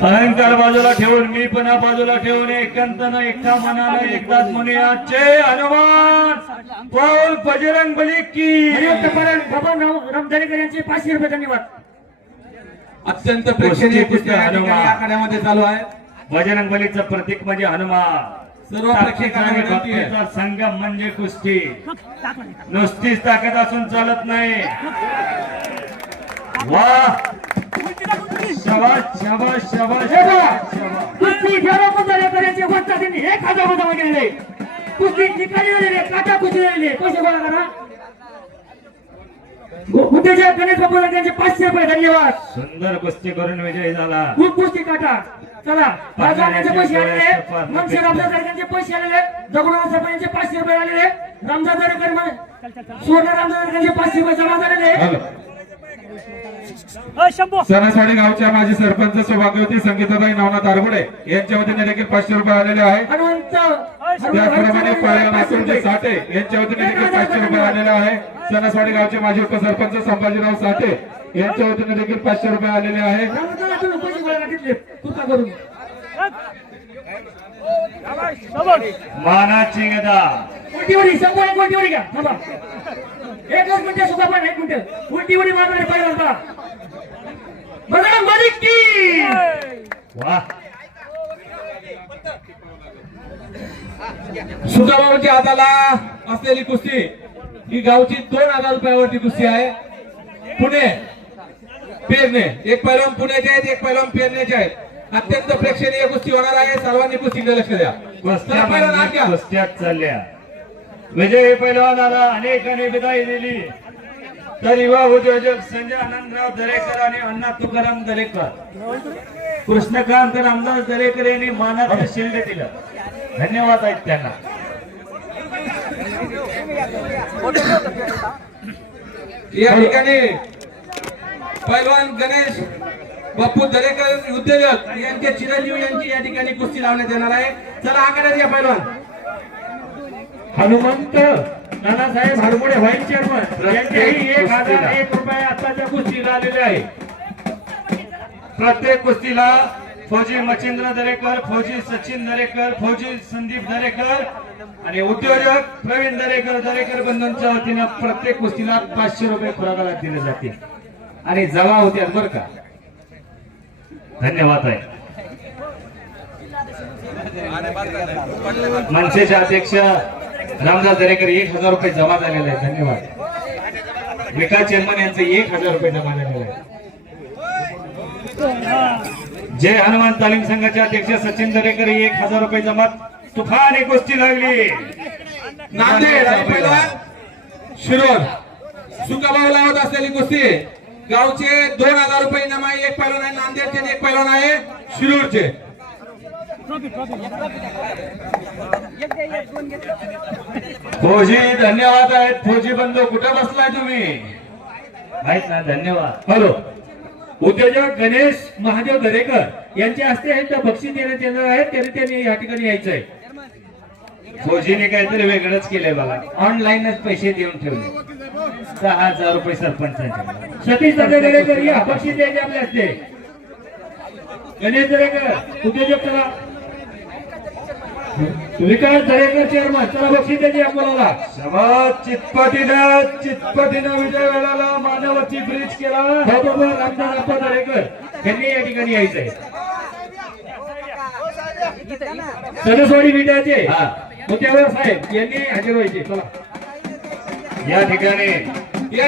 अहंकार बाजूला ठेवून मी पण बाजूला ठेवून एकांतानं एका मनानं एकदाच म्हणूया जय हनुमान बोल बजरंग बली की रामधारीकर यांचे 500 रुपये धन्यवाद अत्यंत प्रेक्षणीय कुस्ती या ठिकाणी आखाड्यामध्ये चालू आहे बजरंग बलीचं प्रतीक म्हणजे हनुमान सर्व प्रेक्षकांना विनंती आहे भक्तीचा संगम म्हणजे कुस्ती नुसतीच ताकद असून चालत नाही वा शाबास शाबास शाबास कुस्ती करायचे वाटतात त्यांनी 1000 रुपये जमा केलेले कुस्ती निकाली झालेले काटा कुस्ती झालेले पैसे गोळा करा उद्याच्या गणेश बाबू त्यांचे 500 रुपये धन्यवाद सुंदर कुस्ती करून विजय झाला खूप कुस्ती काटा चला राजवाड्याचे पैसे आलेले मनसे रामदास जाडेकरांचे पैसे आलेले दगडूराव सरपंचांचे 500 रुपये आलेले रामदास जाडेकर सुवर्ण रामदास जाडेकरांचे 500 रुपये जमा झालेले सणासवाडी गावच्या माजी सरपंच सौभाग्यवती संगीताताई नवनाथ आरगुडे यांच्या वतीने देखील 500 रुपये आलेले आहेत त्याचप्रमाणे पायलवान साठे यांच्या वतीने देखील 500 रुपये आलेले आहे सणासवाडी गावचे माजी उपसरपंच संभाजीराव साठे यांच्या वतीने देखील 500 रुपये आलेले आहे मानाची गदा उलटी संपूर्ण उलटी उडी घ्या थांबा 1 मिनिट सुद्धा पण 1 मिनिट उलटी उडी मारणारे पहिला बघा बजरंग बली की वा सुजाबाबाच्या हाताला असलेली कुस्ती ही गावची 2000 रुपयावरती कुस्ती आहे पुणे पेरणे एक पैलवान पुण्याचे आहेत एक पैलवान पेरण्याचे आहेत अत्यंत प्रेक्षणीय कुस्ती होणार आहे सर्वांनी कुस्तीकडे लक्ष द्या कुस्त्या म्हणजे कुस्त्यात चालल्या विजयी पैलवानाला अनेकांनी विदाई दिली तर युवा उद्योजक संजय आनंदराव दरेकर आणि अण्णा तुकाराम दरेकर कृष्णकांत रामदास दरेकर यांनी मानाचं शिल्ड दिलं धन्यवाद आहेत त्यांना या ठिकाणी पैलवान गणेश बापू दरेकर उद्योजक यांचे चिरंजीव यांची या ठिकाणी कुस्ती लावण्यात येणार आहे चला आखाड्यात या पैलवान हनुमंत नानासाहेब हरमुडे व्हाईस चेअरमन यांचेही 1001 रुपये आताच्या कुस्तीला आलेले आहे प्रत्येक कुस्तीला फौजी मच्छिंद्र दरेकर फौजी सचिन दरेकर फौजी संदीप दरेकर आणि उद्योजक प्रवीण दरेकर दरेकर बंधूंच्या वतीने प्रत्येक कुस्तीला 500 रुपये पुरस्कार दिले जातील आणि जमा होते बरं का धन्यवाद आहे मनसेचे अध्यक्ष रामदास दरेकर 1000 रुपये जमा झालेले आहे धन्यवाद विकास चेअरमन यांचे 1000 रुपये जमा झालेले आहे जय हनुमान तालीम संघाचे अध्यक्ष सचिन दरेकर 1000 रुपये जमा तुफान कुस्ती लागली नांदेड पैलवान शिरोर सुकाबाव लावत असलेली कुस्ती गावचे 2000 रुपये इनाम आहे एक पैलवान आहे नांदेडचे एक पैलवान आहे शिरूरचे फौजी धन्यवाद आहेत. फौजी बंधू कुठे बसलाय तुम्ही? माहित ना, धन्यवाद. हॅलो. उद्योजक गणेश महादेव दरेकर यांच्या हस्ते आहे तर बक्षीस देण्यात येणार आहे, त्यांनी या ठिकाणी यायचं आहे. फौजीने काहीतरी वेगळंच केलंय बघा. ऑनलाईनच पैसे देऊन ठेवले 10,000 रुपये सरपंचाचे. सतीश दरेकर या बक्षीस द्यायचे आपल्या हस्ते. गणेश दरेकर उद्योजक, चला. विकास दरेकर चेअरमन, चला बक्षीस द्यायचे आपल्याला. शाबास. चितपटीनं विजय मिळाला. मानवती ब्रिज केला. रामदास अप्पा दरेकर यांनी या ठिकाणी यायचं आहे. सणसवाडी विद्याचे मुत्यावर साहेब यांनी हजर व्हायचे. चला. या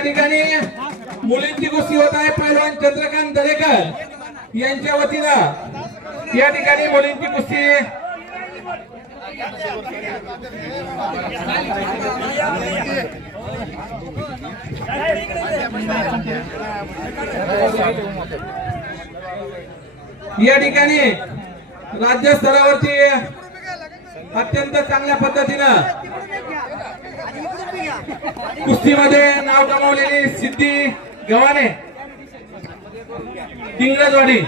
ठिकाणी मुलींची कुस्ती होत आहे. पैलवान चंद्रकांत दरेकर यांच्या वतीनं या ठिकाणी मुलींची कुस्ती या ठिकाणी राज्य स्तरावरती अत्यंत चांगल्या पद्धतीनं कुस्तीमध्ये नाव कमावलेली सिद्धी गव्हाणे डिंगरजवाडी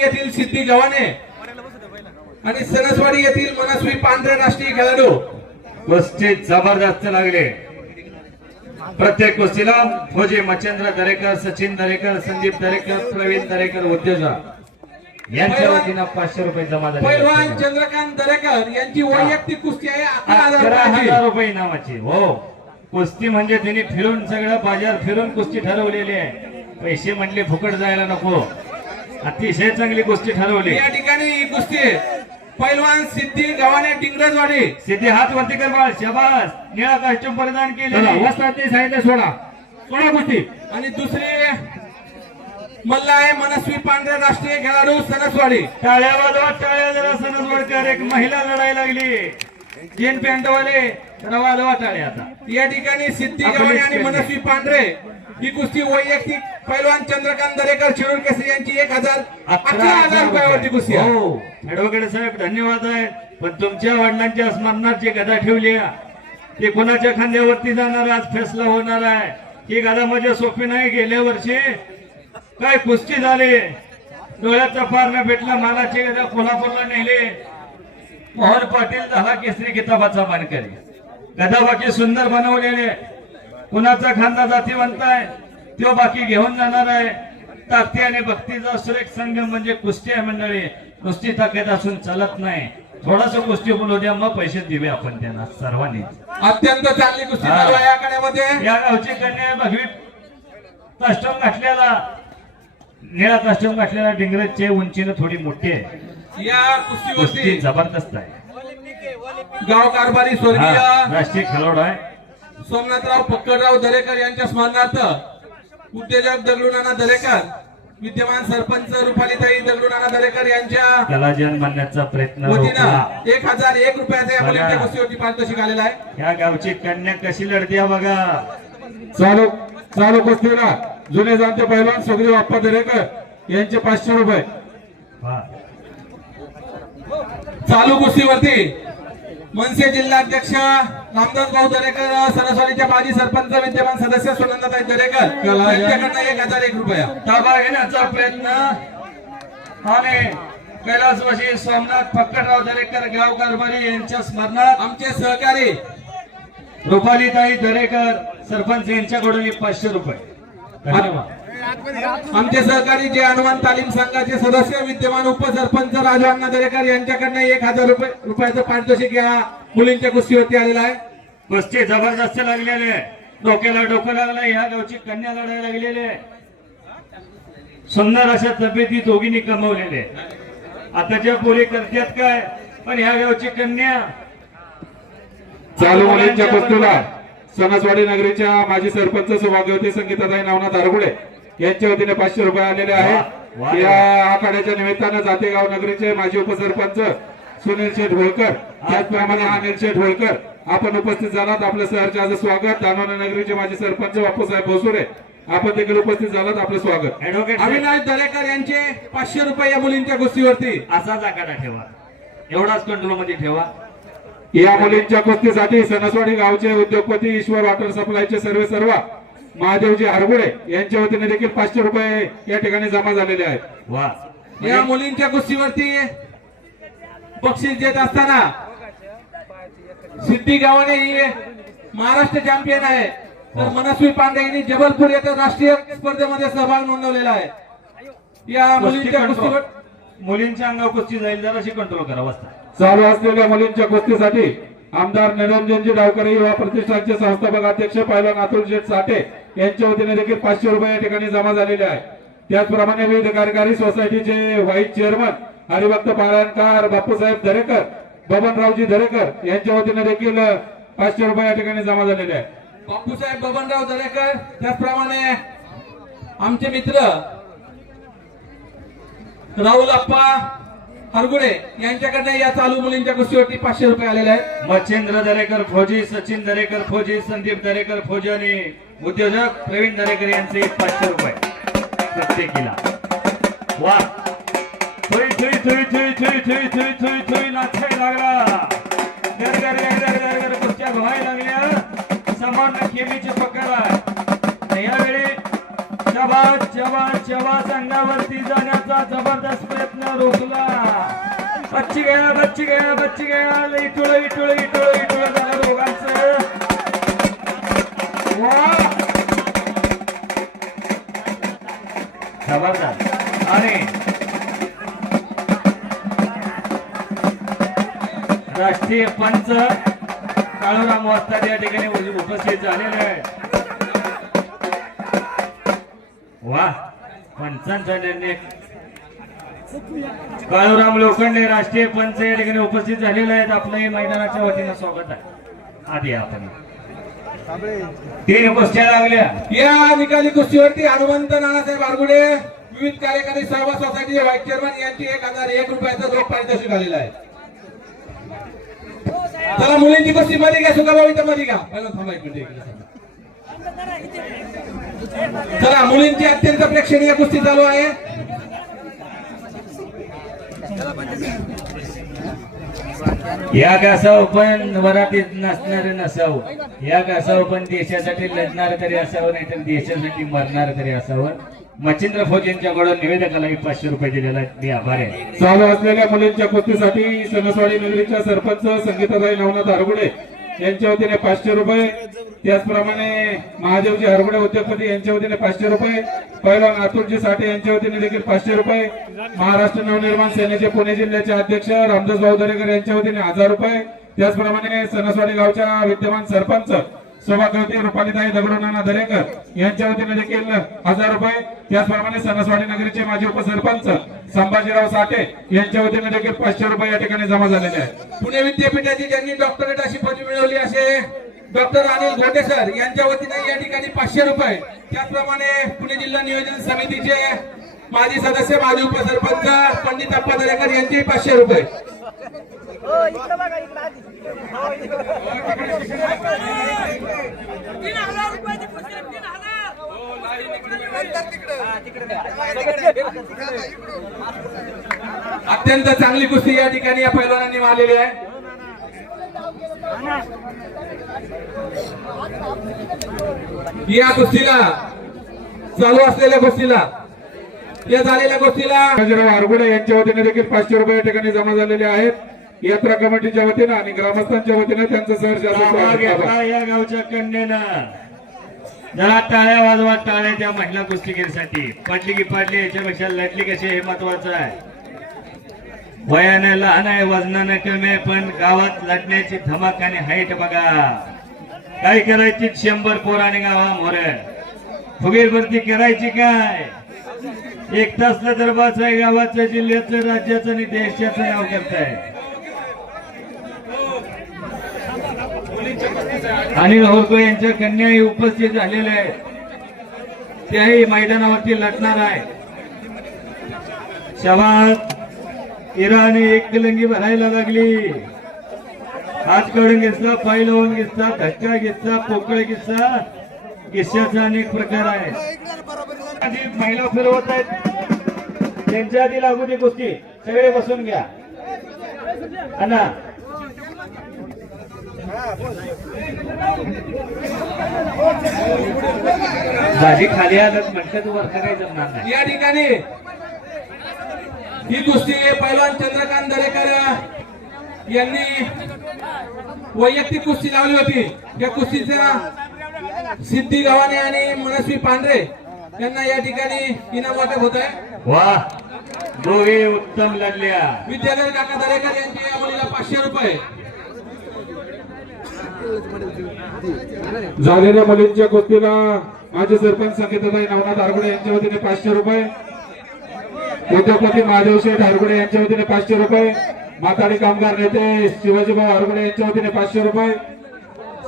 येथील सिद्धी गव्हाणे आणि सणसवाडी येथील मनस्वी पांढरे राष्ट्रीय खेळाडू. कुस्ती जबरदस्त लागले. प्रत्येक कुस्तीला फौजी मच्छिंद्र दरेकर, सचिन दरेकर, संदीप दरेकर, प्रवीण दरेकर उद्योजक यांच्या वतीनं 500 रुपये जमा झाले. पैलवान चंद्रकांत दरेकर यांची वैयक्तिक कुस्ती आहे 11,000 रुपये इनामाची. हो, कुस्ती म्हणजे त्यांनी फिरून सगळं बाजार फिरून कुस्ती ठरवलेली आहे. पैसे म्हणले फुकट जायला नको. अतिशय चांगली कुस्ती ठरवली. या ठिकाणी ही कुस्ती पैलवान सिद्धी गव्हाणे डिंगरजवाडी. सिद्धी हात वरती कर बाळ. शाबास. निळा कॉस्ट्युम परिधान केले. वस्त्रांनी सांगितलं सोडा कुस्ती. आणि दुसरी मल्ला आहे मनस्वी पांढरे राष्ट्रीय खेळाडू सणसवाडी. टाळ्या वाजवा, टाळ्या जरा. सणसवाडकर एक महिला लढाई लागली. जीन पॅन्टवाले जरा वाजवा टाळ्या आता. या ठिकाणी सिद्धी गव्हाणे आणि मनस्वी पांढरे ही कुस्ती वैयक्तिक पैलवान चंद्रकांत दरेकर शिरूर केसरी यांची 11,000 रुपयावरती कुस्ती आहे. हो, ऍडव्होकेट साहेब धन्यवाद आहे. पण तुमच्या वडिलांच्या स्मरणाची गदा ठेवली आहे. ती कोणाच्या खांद्यावरती जाणार आज फैसला होणार आहे. ही गदा म्हणजे सोपी नाही. गेल्या वर्षी काय कुस्ती झाली. डोळ्याचा पार न भेटला. मालाची गदा कोल्हापूरला नेले. मोहन पाटील झाला केसरी किताबाचा मानकरी. गदा बाकी सुंदर बनवलेले. कुणाचा खांदा जातीवंत आहे तो बाकी घेऊन जाणार आहे. ताकदी आणि भक्तीचा सुरेख संघ म्हणजे कुस्ती आहे मंडळी. कुस्ती ताकद असून चालत नाही. थोडास कुस्ती बोलू द्या, मग पैसे देऊया आपण त्यांना सर्वांनी. अत्यंत चांगली कुस्ती चालू आहे या कड्यामध्ये. या गावची कन्या भगवी कास्ट्यूम घातलेला, निळा कास्ट्यूम घातलेला डिंगरजचे उंचीनं थोडी मोठी आहे. या कुस्ती कुस्तीवरती जबरदस्त आहे. गाव कारभारी स्वर्गीय राष्ट्रीय खेळाडू आहे सोमनाथराव पक्कडराव दरेकर यांच्या स्मरणार्थ उद्योजक दगडूनाना दरेकर, विद्यमान सरपंच रुपालीताई दगडूनाना दरेकर यांच्या त्याला जन मानण्याचा प्रयत्न वतीनं 1,001 रुपयाचा या मुलींच्या कुस्तीवरती पारितोषिक आलेला आहे. या गावची कन्या कशी लढते बघा. चालू कुस्तीला जुने जाणते पैलवान सुग्रीव अप्पा दरेकर यांचे 500 रुपये. चालू कुस्तीवरती मनसे जिल्हाध्यक्ष रामदास भाऊ दरेकर, सणसवाडीच्या माजी सरपंच विद्यमान सदस्य सुनंदाताई दरेकर यांच्याकडनं 1,001 रुपया ताबा घेण्याचा प्रयत्न. आणि कैलासवासी सोमनाथ पक्कडराव दरेकर गाव कारभारी यांच्या स्मरणात आमचे सहकारी रुपालीताई दरेकर सरपंच यांच्याकडून 500 रुपये. धन्यवाद. आमचे सहकारी जे हनुमान तालीम संघाचे सदस्य विद्यमान उपसरपंच राजवांना दरेकर यांच्याकडनं 1,000 रुपयाचं पारितोषिक या मुलींच्या कुस्तीवरती आलेलं आहे. कुस्ती जबरदस्त लागलेले. डोक्याला डोकं लागलं. ह्या गावची कन्या लढायला लागलेले. सुंदर अशा तब्येती दोघींनी कमवलेले. आताच्या पोरी करतात काय, पण ह्या गावची कन्या. चालू मुलींच्या कुस्तीला सणसवाडी नगरीच्या माजी सरपंच सौभाग्यवती संगीताताई नवनाथ आरगुडे यांच्या वतीने 500 रुपये आलेले आहेत. या आखाड्याच्या निमित्तानं जातेगाव नगरीचे माजी उपसरपंच सुनील शेठ होळकर, त्याचप्रमाणे अनिल शेठ होळकर आपण उपस्थित झालात. आपलं सहर्ष स्वागत. दानोरा नगरीचे माजी सरपंच बापूसाहेब भोसुरे आपण देखील उपस्थित झालात. आपलं स्वागत. ऍडव्होकेट अविनाश दरेकर यांचे 500 रुपये या मुलींच्या कुस्तीवरती. असाच आकडा ठेवा, एवढाच कंट्रोल मध्ये ठेवा. या मुलींच्या कुस्तीसाठी सणसवाडी गावचे उद्योगपती ईश्वर वॉटर सप्लायचे सर्व महादेवजी हरगुडे यांच्या वतीने देखील 500 रुपये या ठिकाणी जमा झालेले आहेत. वा, या मुलींच्या कुस्तीवरती बक्षीस देत असताना सिद्धी गावाने ही महाराष्ट्र चॅम्पियन आहे, तर मनस्वी पांडे यांनी जबलपूर येथे राष्ट्रीय स्पर्धेमध्ये सहभाग नोंदवलेला आहे. या मुलींच्या कुस्तीवर मुलींच्या अंगावर कुस्ती जाईल, जराशी कंट्रोल करा. वाजता चालू असलेल्या मुलींच्या कुस्तीसाठी आमदार निरंजनजी डावकरे युवा प्रतिष्ठानचे संस्थापक अध्यक्ष पैलवान अतुल शेठ साठे यांच्या वतीने देखील 500 रुपये या ठिकाणी जमा झालेले आहेत. त्याचप्रमाणे विविध कार्यकारी सोसायटीचे व्हाईस चेअरमन हरिभक्त पारायणकार बापूसाहेब दरेकर, बबनरावजी दरेकर यांच्या वतीने देखील 500 रुपये या ठिकाणी जमा झालेले आहेत. बापूसाहेब बबनराव दरेकर, त्याचप्रमाणे आमचे मित्र राहुल अप्पा हरगुडे यांच्याकडनं या चालू मुलींच्या कुस्तीवरती 500 रुपये आलेले आहेत. मच्छिंद्र दरेकर फौजी, सचिन दरेकर फौजी, संदीप दरेकर फौजी आणि उद्योजक प्रवीण दरेकर यांचे 500 रुपये प्रत्येकीला. वा, Thuy Thuy Thuy Thuy Thuy Thuy Thuy Thuy Thuy नाचायला लागला. गरगर कुस्त्या व्हायला लागल्या. समान केमीची पकड आहे. यावेळी जवाज अंगावरती जाण्याचा जबरदस्त प्रयत्न रोखला. बच्ची गया इटुळ झालं दोघांचं. जबरदस्त. आणि राष्ट्रीय पंच काळूराम वास्ताद या ठिकाणी उपस्थित झालेले आहे. वा, पंचांचा निर्णय. काळूराम लोखंडे राष्ट्रीय पंच या ठिकाणी उपस्थित झालेले आहेत. आपलंही मैदानाच्या वतीनं स्वागत आहे. आधी आपण 3 कुस्त्या लागल्या. या निकाली कुस्तीवरती हनुमंत नानासाहेब हरगुडे विविध कार्यकारी सर्व सोसायटीचे व्हाईस चेअरमन यांची 1001 रुपयाचं रोख पारितोषिक आलेलं आहे. चला मुलींची कुस्ती मध्ये घ्या, सुखाभाऊ इथं मध्ये घ्या. पहिला थांबा एक मिनिट. चला, मुलींची अत्यंत प्रेक्षणीय कुस्ती चालू आहे. या कासाव पण वरातीत नसणारे नसावं, या कासाव पण देशासाठी लढणार तरी असावं, नाहीतर देशासाठी मरणार तरी असावं. मच्छिंद्र फौज यांच्याकडून निवेदकाला 500 रुपये दिलेला आहे. मी आभार आहे. चालू असलेल्या मुलींच्या कुस्तीसाठी सणसवाडी नगरीच्या सरपंच संगीताताई नवनाथ हरगुडे यांच्या वतीने 500 रुपये. त्याचप्रमाणे महादेवजी हरगुडे उद्योगपती यांच्या वतीने 500 रुपये. पैलवान अतुलजी साठे यांच्या वतीने देखील 500 रुपये. महाराष्ट्र नवनिर्माण सेनेचे पुणे जिल्ह्याचे अध्यक्ष रामदास भाऊ दरेकर यांच्या वतीने 1000 रुपये. त्याचप्रमाणे सणसवाडी गावच्या विद्यमान सरपंच सभागृहती रुपालीताई दगडूनाना दरेकर यांच्या वतीने देखील 1000 रुपये. त्याचप्रमाणे सणसवाडी नगरीचे माजी उपसरपंच संभाजीराव साठे यांच्या वतीने देखील 500 रुपये या ठिकाणी जमा झालेले आहेत. पुणे विद्यापीठाची ज्यांनी डॉक्टरेट अशी पदवी मिळवली असे डॉक्टर अनिल घोटे सर यांच्या वतीने या ठिकाणी 500 रुपये. त्याचप्रमाणे पुणे जिल्हा नियोजन समितीचे माजी सदस्य माजी उपसरपंच पंडित अप्पा दरेकर यांचे 500 रुपये. अत्यंत चांगली कुस्ती या ठिकाणी या पैलवानांनी मारलेली आहे. या कुस्तीला चालू असलेल्या कुस्तीला या झालेल्या कुस्तीला हरगुडे यांच्या वतीने देखील 500 रुपये या ठिकाणी जमा झालेले आहेत. यात्रा कमिटीच्या वतीनं आणि ग्रामस्थांच्या वतीने त्यांचं सहर्ष या गावच्या कन्येनं जरा टाळ्या वाजवा. टाळ्या त्या महिला कुस्तीगीरसाठी. पडली की पडली, याच्यापेक्षा लढली कशी हे महत्वाचं आहे. वयाने लहान आहे, वजनाने कमी आहे, पण गावात लढण्याची धमक आणि हाईट बघा. काय करायची 100 पोराने गावा मोर फुगीरवरती करायची काय. 1 तासला दरबारचं आहे, गावाचं, जिल्ह्याचं, राज्याचं आणि देशाचं नाव करताय. अनिल होरको यांच्या कन्याही उपस्थित झालेल्या आहेत. त्याही मैदानावरती लढणार आहे. शाबास. इराणी एक तिलंगी भरायला लागली. हात काढून घेतला, पाय लावून घेतला, धक्का घेतला, पोकळ घेतला. किस्स्याचे अनेक प्रकार आहेत. आधी महिला फिरवत आहेत, त्यांच्या आधी लागू ती कुस्ती. सगळे बसून घ्या. अण्णा भाजी खाली आलं म्हटलं तू वरती काही जमणार नाही. या ठिकाणी ही कुस्ती पैलवान चंद्रकांत दरेकर यांनी वैयक्तिक कुस्ती लावली होती. या कुस्तीचा सिद्धी गव्हाणे आणि मनस्वी पांढरे यांना या ठिकाणी इनाम वाटप होत आहे. वा, दोघे उत्तम लढल्या. विद्याधर काका दरेकर यांची या मुलीला 500 रुपये. झालेल्या मुलींच्या कुस्तीला माजी सरपंच संगीताताई नवनाथ आरगुडे यांच्या वतीने 500 रुपये, उद्योगपती महादेव शेठ आरगुडे यांच्या वतीने 500 रुपये, माथाडी कामगार नेते शिवाजीभाऊ आरगुडे यांच्या वतीने 500 रुपये,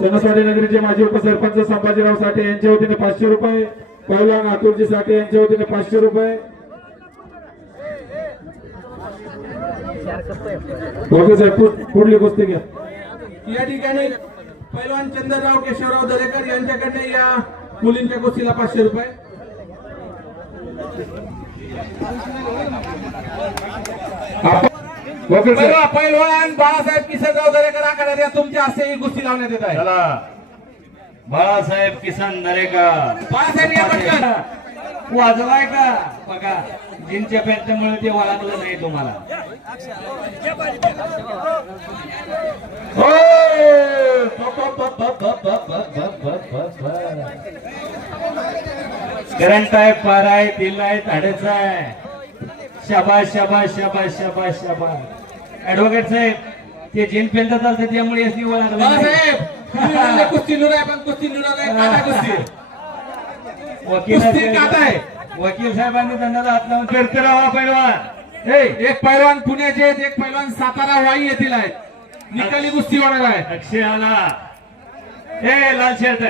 सणसवाडी नगरीचे माजी उपसरपंच संभाजीराव साठे यांच्या वतीने 500 रुपये, पैलवान अतुलजी साठे यांच्या वतीने 500 रुपये. ओके साहेब, पुढली कुस्ती घ्या. या ठिकाणी पैलवान चंद्रराव केशवराव दरेकर यांच्याकडे या मुलींच्या कुस्तीला 500 रुपये. ओके साहेब, पैलवान बाळासाहेब किसनराव दरेकर आखाड्यात या तुमच्या हस्ते ही कुस्ती लावण्यात येत आहे. चला, बाळासाहेब किसन दरेकर. बाळासाहेब या पटकन. वाजवाय का बघा, जिनच्या पेटल्यामुळे ते वळखलं नाही तुम्हाला. करंट आहे, पार आहे, तिल आहे, धाडच आहे. शाबाश शाबाश शाबाश शाबाश शाबाश. ऍडव्होकेट साहेब, ते जिन पेलतात असते त्यामुळे याची वळखलं नाही. बाळासाहेब तुम्ही म्हणले कुस्ती लुरा आहे, पण कुस्ती लुरा नाही, काटा कुस्ती. वकील कुस्ती काटा आहे. वकील साहेबांनी दंडाला हात लावून फिरते राहा पैलवान. एक पैलवान पुण्याचे आहेत, एक पैलवान सातारा वाई येथील आहेत. निकाली कुस्ती होणार आहे. अक्षय आला. ए लाल शर्ट,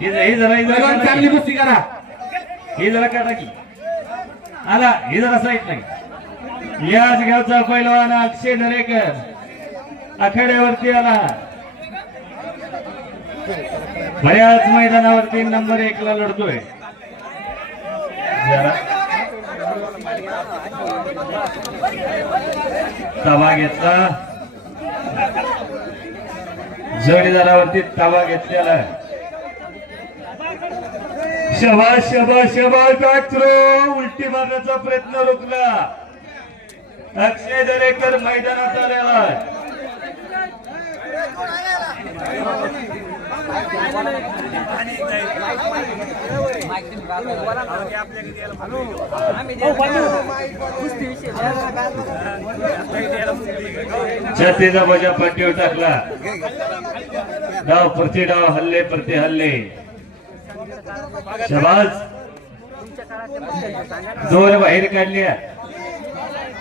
ही पैलवान चांगली जरा कुस्ती करा. ही जरा काटा की आला, ही जरा साईड नाही. याच गावचा पैलवान अक्षय दरेकर आखाड्यावरती आला. बऱ्याच मैदानावरती नंबर 1 ला लढतोय. जरा ताबा घेतला, जोडीदारावरती ताबा घेतलेला आहे. शबाश शबाश शबाश. बॅकथ्रो, उलटी मारण्याचा प्रयत्न रोखला. अक्षय दरेकर मैदानात आलेला आहे. छातीचा बजा पाठीवर टाकला. डाव प्रति डाव, हल्ले प्रति हल्ले. शबाज, दोन बाहेर काढल्या.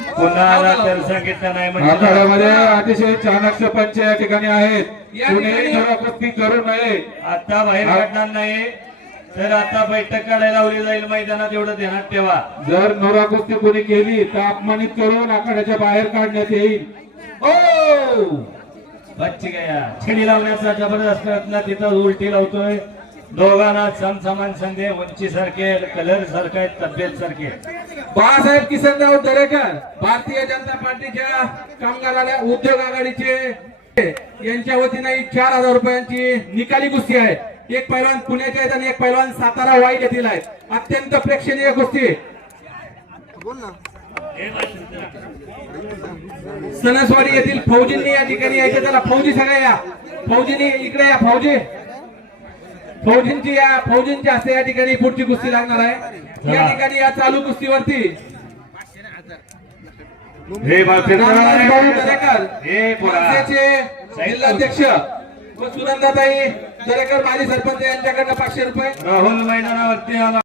पुन्हा आला तर सांगितलं नाही म्हणजे आखाड्यामध्ये अतिशय चाणक्य पंच या ठिकाणी आहेत. कुणीही जरा कुस्ती करू नये. आता बाहेर काढणार नाही, तर आता बैठक काढायला लावली जाईल मैदानात, एवढं ध्यानात ठेवा. जर नोरा कुस्ती कोणी केली तर अपमानित करून आखाड्याच्या बाहेर काढण्यात येईल. ओ बच्ची गया. छडी लावण्याचा जबरदस्त प्रयत्न, तिथं उलटी लावतोय. दोघांना समसमान संधी, उंची सारखे, कलर सारखे, तब्येत सारखे. बाळासाहेब किसनराव दरेकर भारतीय जनता पार्टीच्या कामगार उद्योग आघाडीचे यांच्या वतीने 4000 रुपयांची निकाली कुस्ती आहे. एक पैलवान पुण्याचे आहेत आणि एक पैलवान सातारा वाई येथील आहेत. अत्यंत प्रेक्षणीय कुस्ती. सणसवाडी येथील फौजींनी या ठिकाणी यायचे. त्याला फौजी सगळ्या या, फौजींनी इकडे या. फौजींच्या हस्ते या ठिकाणी पुढची कुस्ती लागणार आहे. या ठिकाणी या चालू कुस्तीवरती हे नारायणभाऊ दरेकर मनसेचे जिल्हाध्यक्ष व सुनंदाताई दरेकर माजी सरपंच यांच्याकडनं 500 रुपये. राहुल मैदानावरती आला.